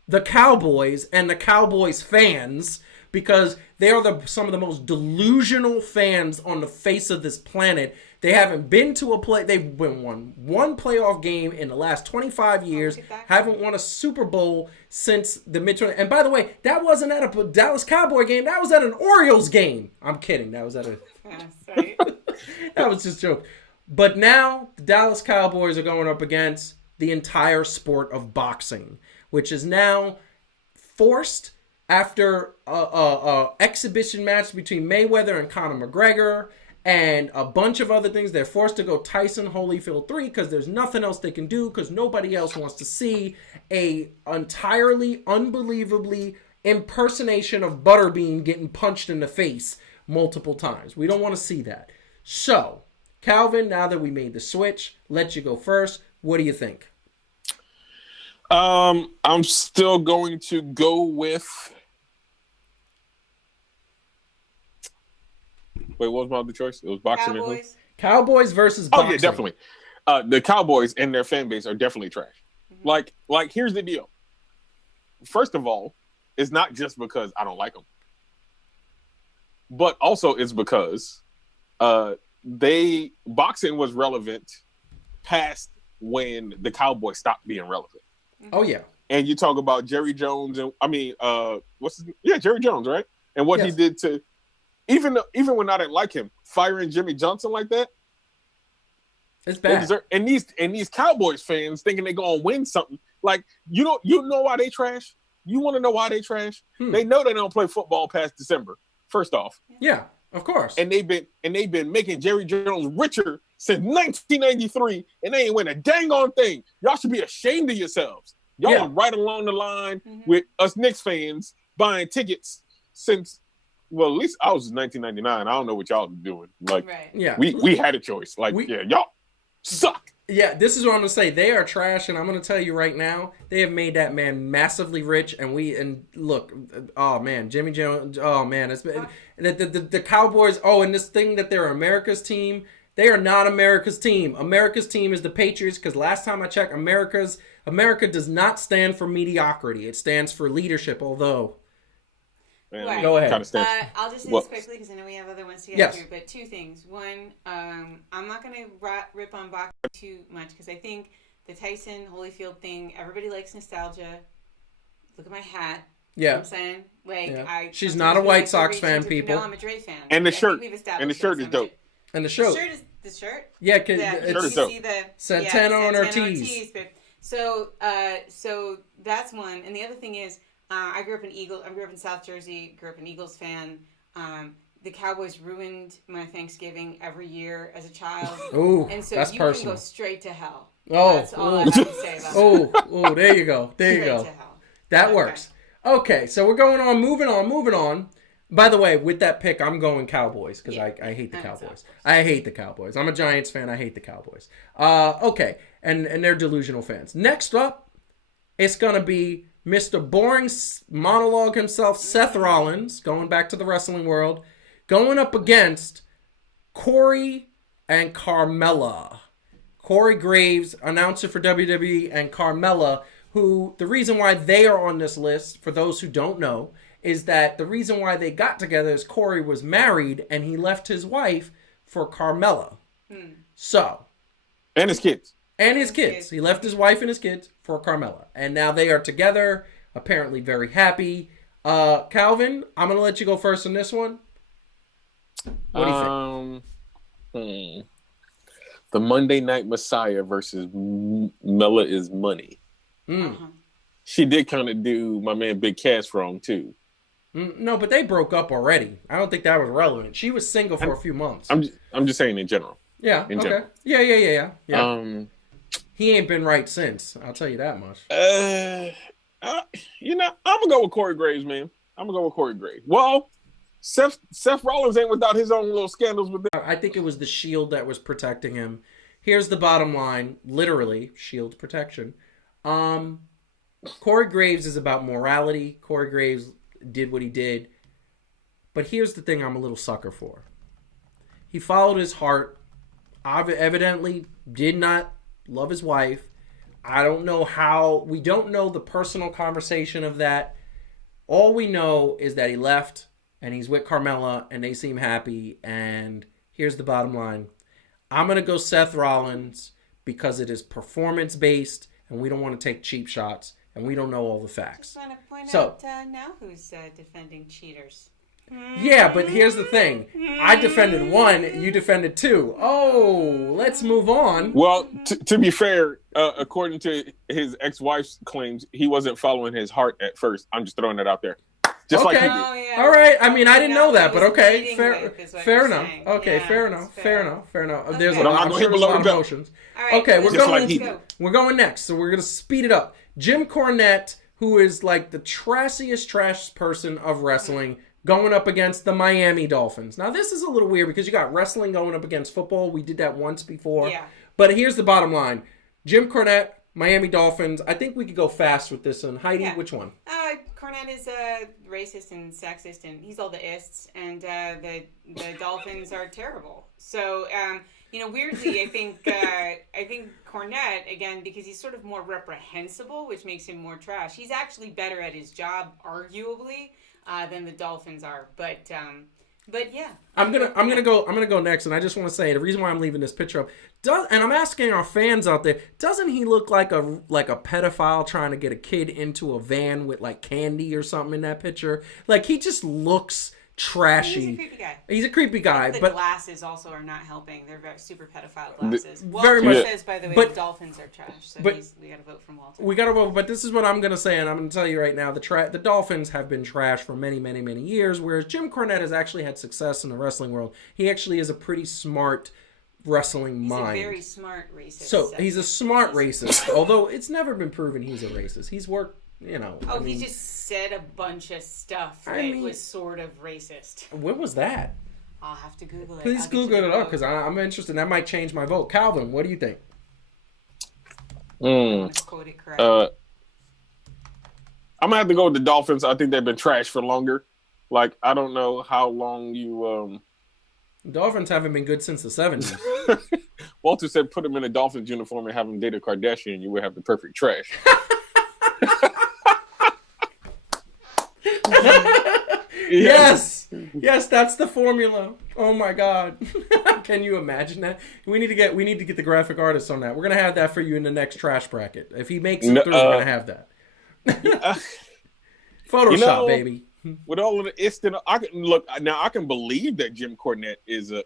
the Cowboys and the Cowboys fans because they are some of the most delusional fans on the face of this planet. They haven't been to they've won one playoff game in the last 25 years, haven't won a Super Bowl since the mid-20s. And by the way, that wasn't at a Dallas Cowboy game, that was at an Orioles game. I'm kidding, that was at a... that was just a joke. But now, the Dallas Cowboys are going up against the entire sport of boxing, which is now forced after a exhibition match between Mayweather and Conor McGregor and a bunch of other things. They're forced to go Tyson Holyfield 3 because there's nothing else they can do because nobody else wants to see a entirely, unbelievably impersonation of Butterbean getting punched in the face multiple times. We don't want to see that. So, Calvin, now that we made the switch, let you go first. What do you think? I'm still going to go with... Wait, what was my other choice? It was boxing. Cowboys versus boxing. Oh, yeah, definitely. The Cowboys and their fan base are definitely trash. Mm-hmm. Like, here's the deal. First of all, it's not just because I don't like them. But also it's because boxing was relevant past when the Cowboys stopped being relevant. Oh, yeah. And you talk about Jerry Jones and Jerry Jones, right? And what he did to even when I didn't like him, firing Jimmy Johnson like that. It's bad. And these Cowboys fans thinking they're gonna win something. Like, you know why they trash? You want to know why they trash? They know they don't play football past December. First off. Yeah, of course. And they've been making Jerry Jones richer since 1993, and they ain't win a dang on thing. Y'all should be ashamed of yourselves. Y'all are right along the line with us Knicks fans buying tickets since. Well, at least I was in 1999. I don't know what y'all are doing. Like, we had a choice. Like, y'all suck. Yeah, this is what I'm going to say. They are trash, and I'm going to tell you right now, they have made that man massively rich, and look, oh, man, Jimmy Jones, oh, man, it's been, the Cowboys, and this thing that they're America's team, they are not America's team. America's team is the Patriots, because last time I checked, America does not stand for mediocrity. It stands for leadership, although... Right. Go ahead. I'll just say this quickly because I know we have other ones to get through. But two things. One, I'm not going to rip on boxing too much because I think the Tyson Holyfield thing. Everybody likes nostalgia. Look at my hat. Yeah. You know what I'm saying? Like, Yeah. She's not a White Sox fan, people. No, I'm a Dre fan. And the I think shirt. we've established And the shirt this. is dope. And the shirt. The shirt? Yeah, The it's shirt is dope. see the Santana on Santana Ortiz. but- So that's one. And the other thing is, I grew up in South Jersey. Grew up an Eagles fan. The Cowboys ruined my Thanksgiving every year as a child. Ooh, and so that's you personal. can go straight to hell. Oh, That's all I have to say about that. Oh, there you go. There you Straight go. to hell. That Okay. works. Okay, so we're going on, moving on. By the way, with that pick, I'm going Cowboys because I hate the Cowboys. I hate the Cowboys. I'm a Giants fan. I hate the Cowboys. Okay, and they're delusional fans. Next up, it's going to be Mr. Boring Monologue himself, Seth Rollins, going back to the wrestling world, going up against Corey and Carmella. Corey Graves, announcer for WWE, and Carmella, who the reason why they are on this list, for those who don't know, is that the reason why they got together is Corey was married and he left his wife for Carmella. So. And his kids. And his kids. He left his wife and his kids for Carmella. And now they are together, apparently very happy. Calvin, I'm going to let you go first on this one. What do you think? The Monday Night Messiah versus Mella is Money. She did kind of do my man Big Cass wrong, too. No, but they broke up already. I don't think that was relevant. She was single for a few months. I'm just saying in general. Yeah, in okay. general. Yeah. He ain't been right since. I'll tell you that much. I'm going to go with Corey Graves, man. I'm going to go with Corey Graves. Well, Seth Rollins ain't without his own little scandals with them. I think it was the shield that was protecting him. Here's the bottom line. Literally, shield protection. Corey Graves is about morality. Corey Graves did what he did. But here's the thing I'm a little sucker for. He followed his heart. Evidently did not love his wife. I don't know how. We don't know the personal conversation of that. All we know is that he left and he's with Carmella and they seem happy. And here's the bottom line. I'm going to go Seth Rollins because it is performance-based and we don't want to take cheap shots and we don't know all the facts. Just want to point out now who's defending cheaters. Yeah, but here's the thing. I defended one, you defended two. Oh, let's move on. Well, to be fair, according to his ex-wife's claims, he wasn't following his heart at first. I'm just throwing that out there. Just okay. like he did. Oh, yeah. All right. I mean, I didn't know that, but okay. Leading Fair with is what fair you're enough. saying. Okay, Yeah, fair it's enough. fair. Fair enough. Fair enough. Okay. There's a But I'm lot, not I'm gonna sure hit there's a lot below of the belt. emotions. All right, Okay, we're let's Just going like he did. go. We're going next, so we're going to speed it up. Jim Cornette, who is like the trash person of wrestling, going up against the Miami Dolphins. Now, this is a little weird because you got wrestling going up against football. We did that once before. Yeah. But here's the bottom line. Jim Cornette, Miami Dolphins. I think we could go fast with this one. Heidi, Yeah. which one? Cornette is racist and sexist, and he's all the ists, and the Dolphins are terrible. So, weirdly, I think Cornette, again, because he's sort of more reprehensible, which makes him more trash. He's actually better at his job, arguably, than the Dolphins are. But yeah, I'm gonna go next, and I just want to say the reason why I'm leaving this picture up. And I'm asking our fans out there, doesn't he look like a pedophile trying to get a kid into a van with like candy or something in that picture? Like he just looks trashy. he's a creepy guy. He's a creepy guy, The but glasses also are not helping. They're very super pedophile glasses. very Walter much. says, by the way, But- the Dolphins are trash. So but- we got to vote for Walter. we gotta vote. But this is what I'm gonna say, and I'm gonna tell you right now: the Dolphins have been trash for many, many, many years. Whereas Jim Cornette has actually had success in the wrestling world. He actually is a pretty smart wrestling He's mind. a very smart racist. So he's a smart racist, although it's never been proven he's a racist. He's worked, He just said a bunch of stuff that was sort of racist. What was that? I'll have to Google it. Please I'll get you Google the it up vote. because I'm interested. That might change my vote. Calvin, what do you think? Let's quote it correctly. I'm going to have to go with the Dolphins. I think they've been trash for longer. Like, I don't know how long you... Dolphins haven't been good since the 70s. Walter said put him in a Dolphins uniform and have him date a Kardashian. You would have the perfect trash. Yes. Yes, that's the formula. Oh my God. Can you imagine that? We need to get the graphic artist on that. We're gonna have that for you in the next trash bracket. If he makes it through, we're gonna have that. Photoshop, baby. With all of the instant, I can believe that Jim Cornette is a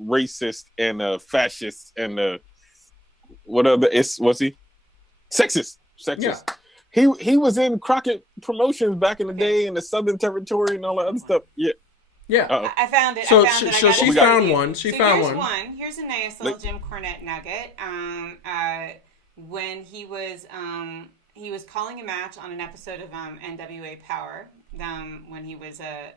racist and a fascist and a what's he? Sexist. Yeah. He was in Crockett Promotions back in the day in the Southern Territory and all that other stuff. Yeah. Yeah. I found it. So she found one. She found one. Here's a nice little Jim Cornette nugget. When he was calling a match on an episode of NWA Power. When he was a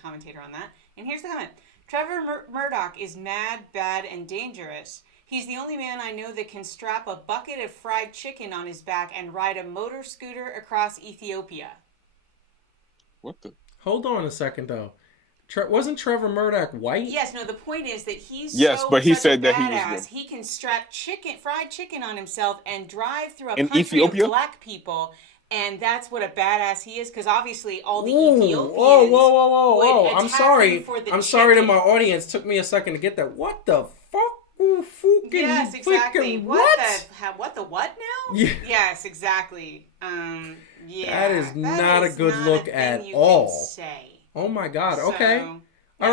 commentator on that. And here's the comment: Trevor Murdoch is mad, bad, and dangerous. He's the only man I know that can strap a bucket of fried chicken on his back and ride a motor scooter across Ethiopia. What the? Hold on a second, though. Wasn't Trevor Murdoch white? Yes, no, the point is that he's but he said that badass, he was. He can strap fried chicken on himself and drive through a in country Ethiopia? of black people. And that's what a badass he is, because obviously all the Ooh, Ethiopians. Whoa! I'm sorry. I'm sorry to my audience. Took me a second to get that. What the fuck? Yes, exactly. What the what now? Yeah. Yes, exactly. Yeah. That is not a good look at all. Oh my God. Okay. Yeah. All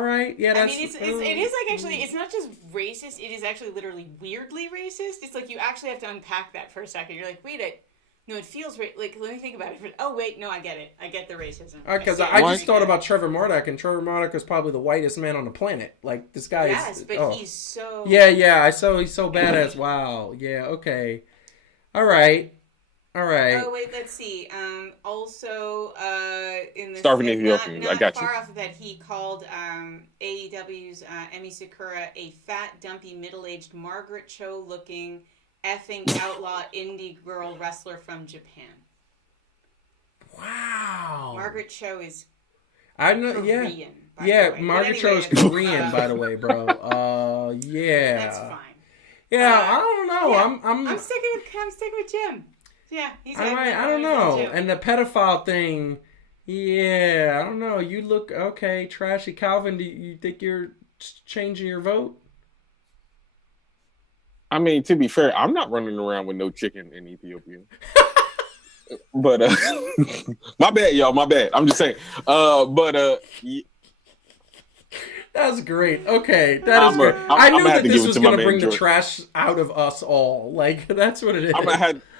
right. Yeah, that's. I mean, it is like actually, it's not just racist. It is actually literally weirdly racist. It's like you actually have to unpack that for a second. You're like, wait, no, it feels like. Let me think about it. Oh wait, no, I get it. I get the racism. Because I just thought about Trevor Murdoch, and Trevor Murdoch is probably the whitest man on the planet. Like this guy is. Yes, but he's so. Yeah. He's so badass. Wow. Yeah. Okay. All right. Oh wait, let's see. Also, in the Starving Ethiopians. I got you. Not far off of that, he called AEW's Emi Sakura a fat, dumpy, middle-aged Margaret Cho-looking effing outlaw indie girl wrestler from Japan. Wow. Margaret Cho is Korean. Margaret Cho is Korean, by the way, bro. Yeah. That's fine. Yeah, I don't know. Yeah, I'm sticking with Jim. Yeah, he's I don't know. And the pedophile thing, yeah, I don't know. You look okay, trashy. Calvin, do you think you're changing your vote? I mean, to be fair, I'm not running around with no chicken in Ethiopia. But my bad, y'all. My bad. I'm just saying. That's great. Okay, that is great. I knew that this was going to bring the trash out of us all. Like that's what it is.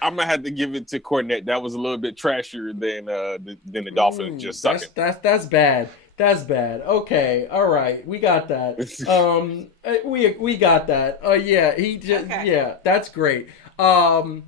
I'm gonna have to give it to Cornette. That was a little bit trashier than the Dolphins just sucking. That's bad. That's bad. Okay, all right, we got that. We got that. Yeah, that's great. So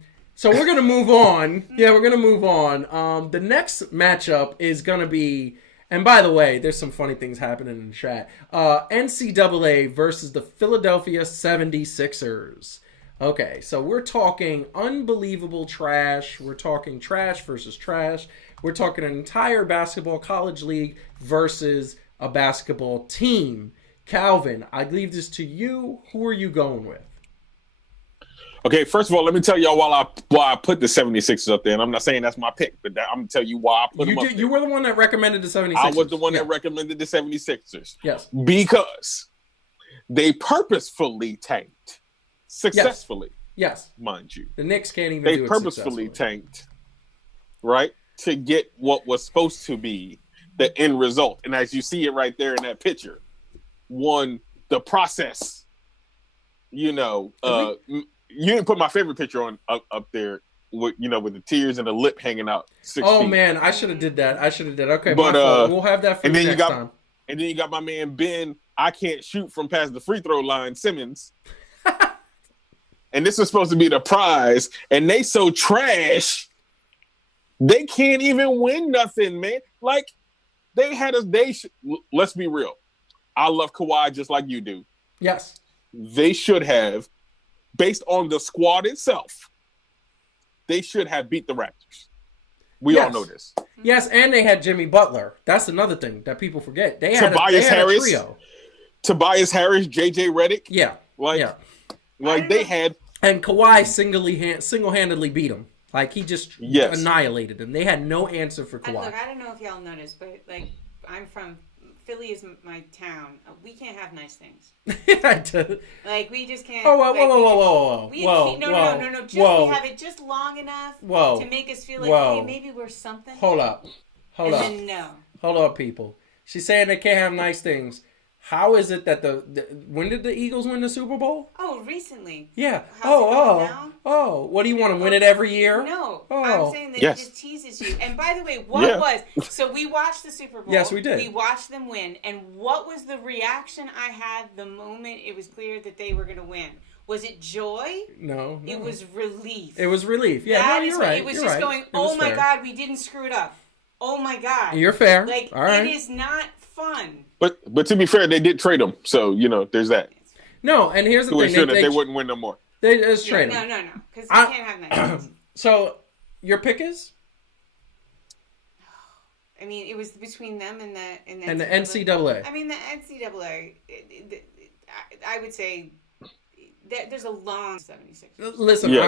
we're gonna move on. Yeah, we're gonna move on. The next matchup is gonna be. And by the way, there's some funny things happening in the chat. NCAA versus the Philadelphia 76ers. Okay, so we're talking unbelievable trash. We're talking trash versus trash. We're talking an entire basketball college league versus a basketball team. Calvin, I leave this to you. Who are you going with? Okay, first of all, let me tell y'all why I put the 76ers up there. And I'm not saying that's my pick, but I'm going to tell you why I put them up there. You were the one that recommended the 76ers. I was the one that recommended the 76ers. Yes. Because they purposefully tanked. Successfully. Yes. Mind you. The Knicks can't even do They it purposefully tanked, right, to get what was supposed to be the end result. And as you see it right there in that picture, the process, you didn't put my favorite picture on up there with with the tears and the lip hanging out 6 feet. Man, I should have did that. Okay, but we'll have that for you next time. And then you got my man Ben. I can't shoot from past the free throw line, Simmons. And this is supposed to be the prize, and they so trash. They can't even win nothing, man. Like let's be real. I love Kawhi just like you do. Yes. They should have. Based on the squad itself, they should have beat the Raptors. We all know this. Yes, and they had Jimmy Butler. That's another thing that people forget. They had Tobias a trio. Tobias Harris, JJ Redick. Yeah. They had. And Kawhi single-handedly beat them. Like, he just annihilated them. They had no answer for Kawhi. Look, I don't know if y'all noticed, but, from Philly is my town. We can't have nice things. Like we just can't. Oh, like, whoa. No. Just we have it just long enough to make us feel like, hey, maybe we're something. Hold up. Then no. Hold up, people. She's saying they can't have nice things. How is it that when did the Eagles win the Super Bowl? Oh, recently. Yeah. Now? What do you want to win it every year? No. I'm saying that it just teases you. And by the way, so we watched the Super Bowl. Yes, we did. We watched them win. And what was the reaction I had the moment it was clear that they were going to win? Was it joy? No. It was relief. It was relief. Yeah, you're right. It was just going, oh my God, we didn't screw it up. Oh my God. You're fair. Like, all right. It is not fun. But to be fair, they did trade him, so there's that. No, and here's the thing: ensure that they wouldn't win no more. They just trade him. No, because they can't have nice. So, your pick is? I mean, it was between them and the NCAA. I mean, the NCAA. I would say that there's a long 76. Listen, yeah.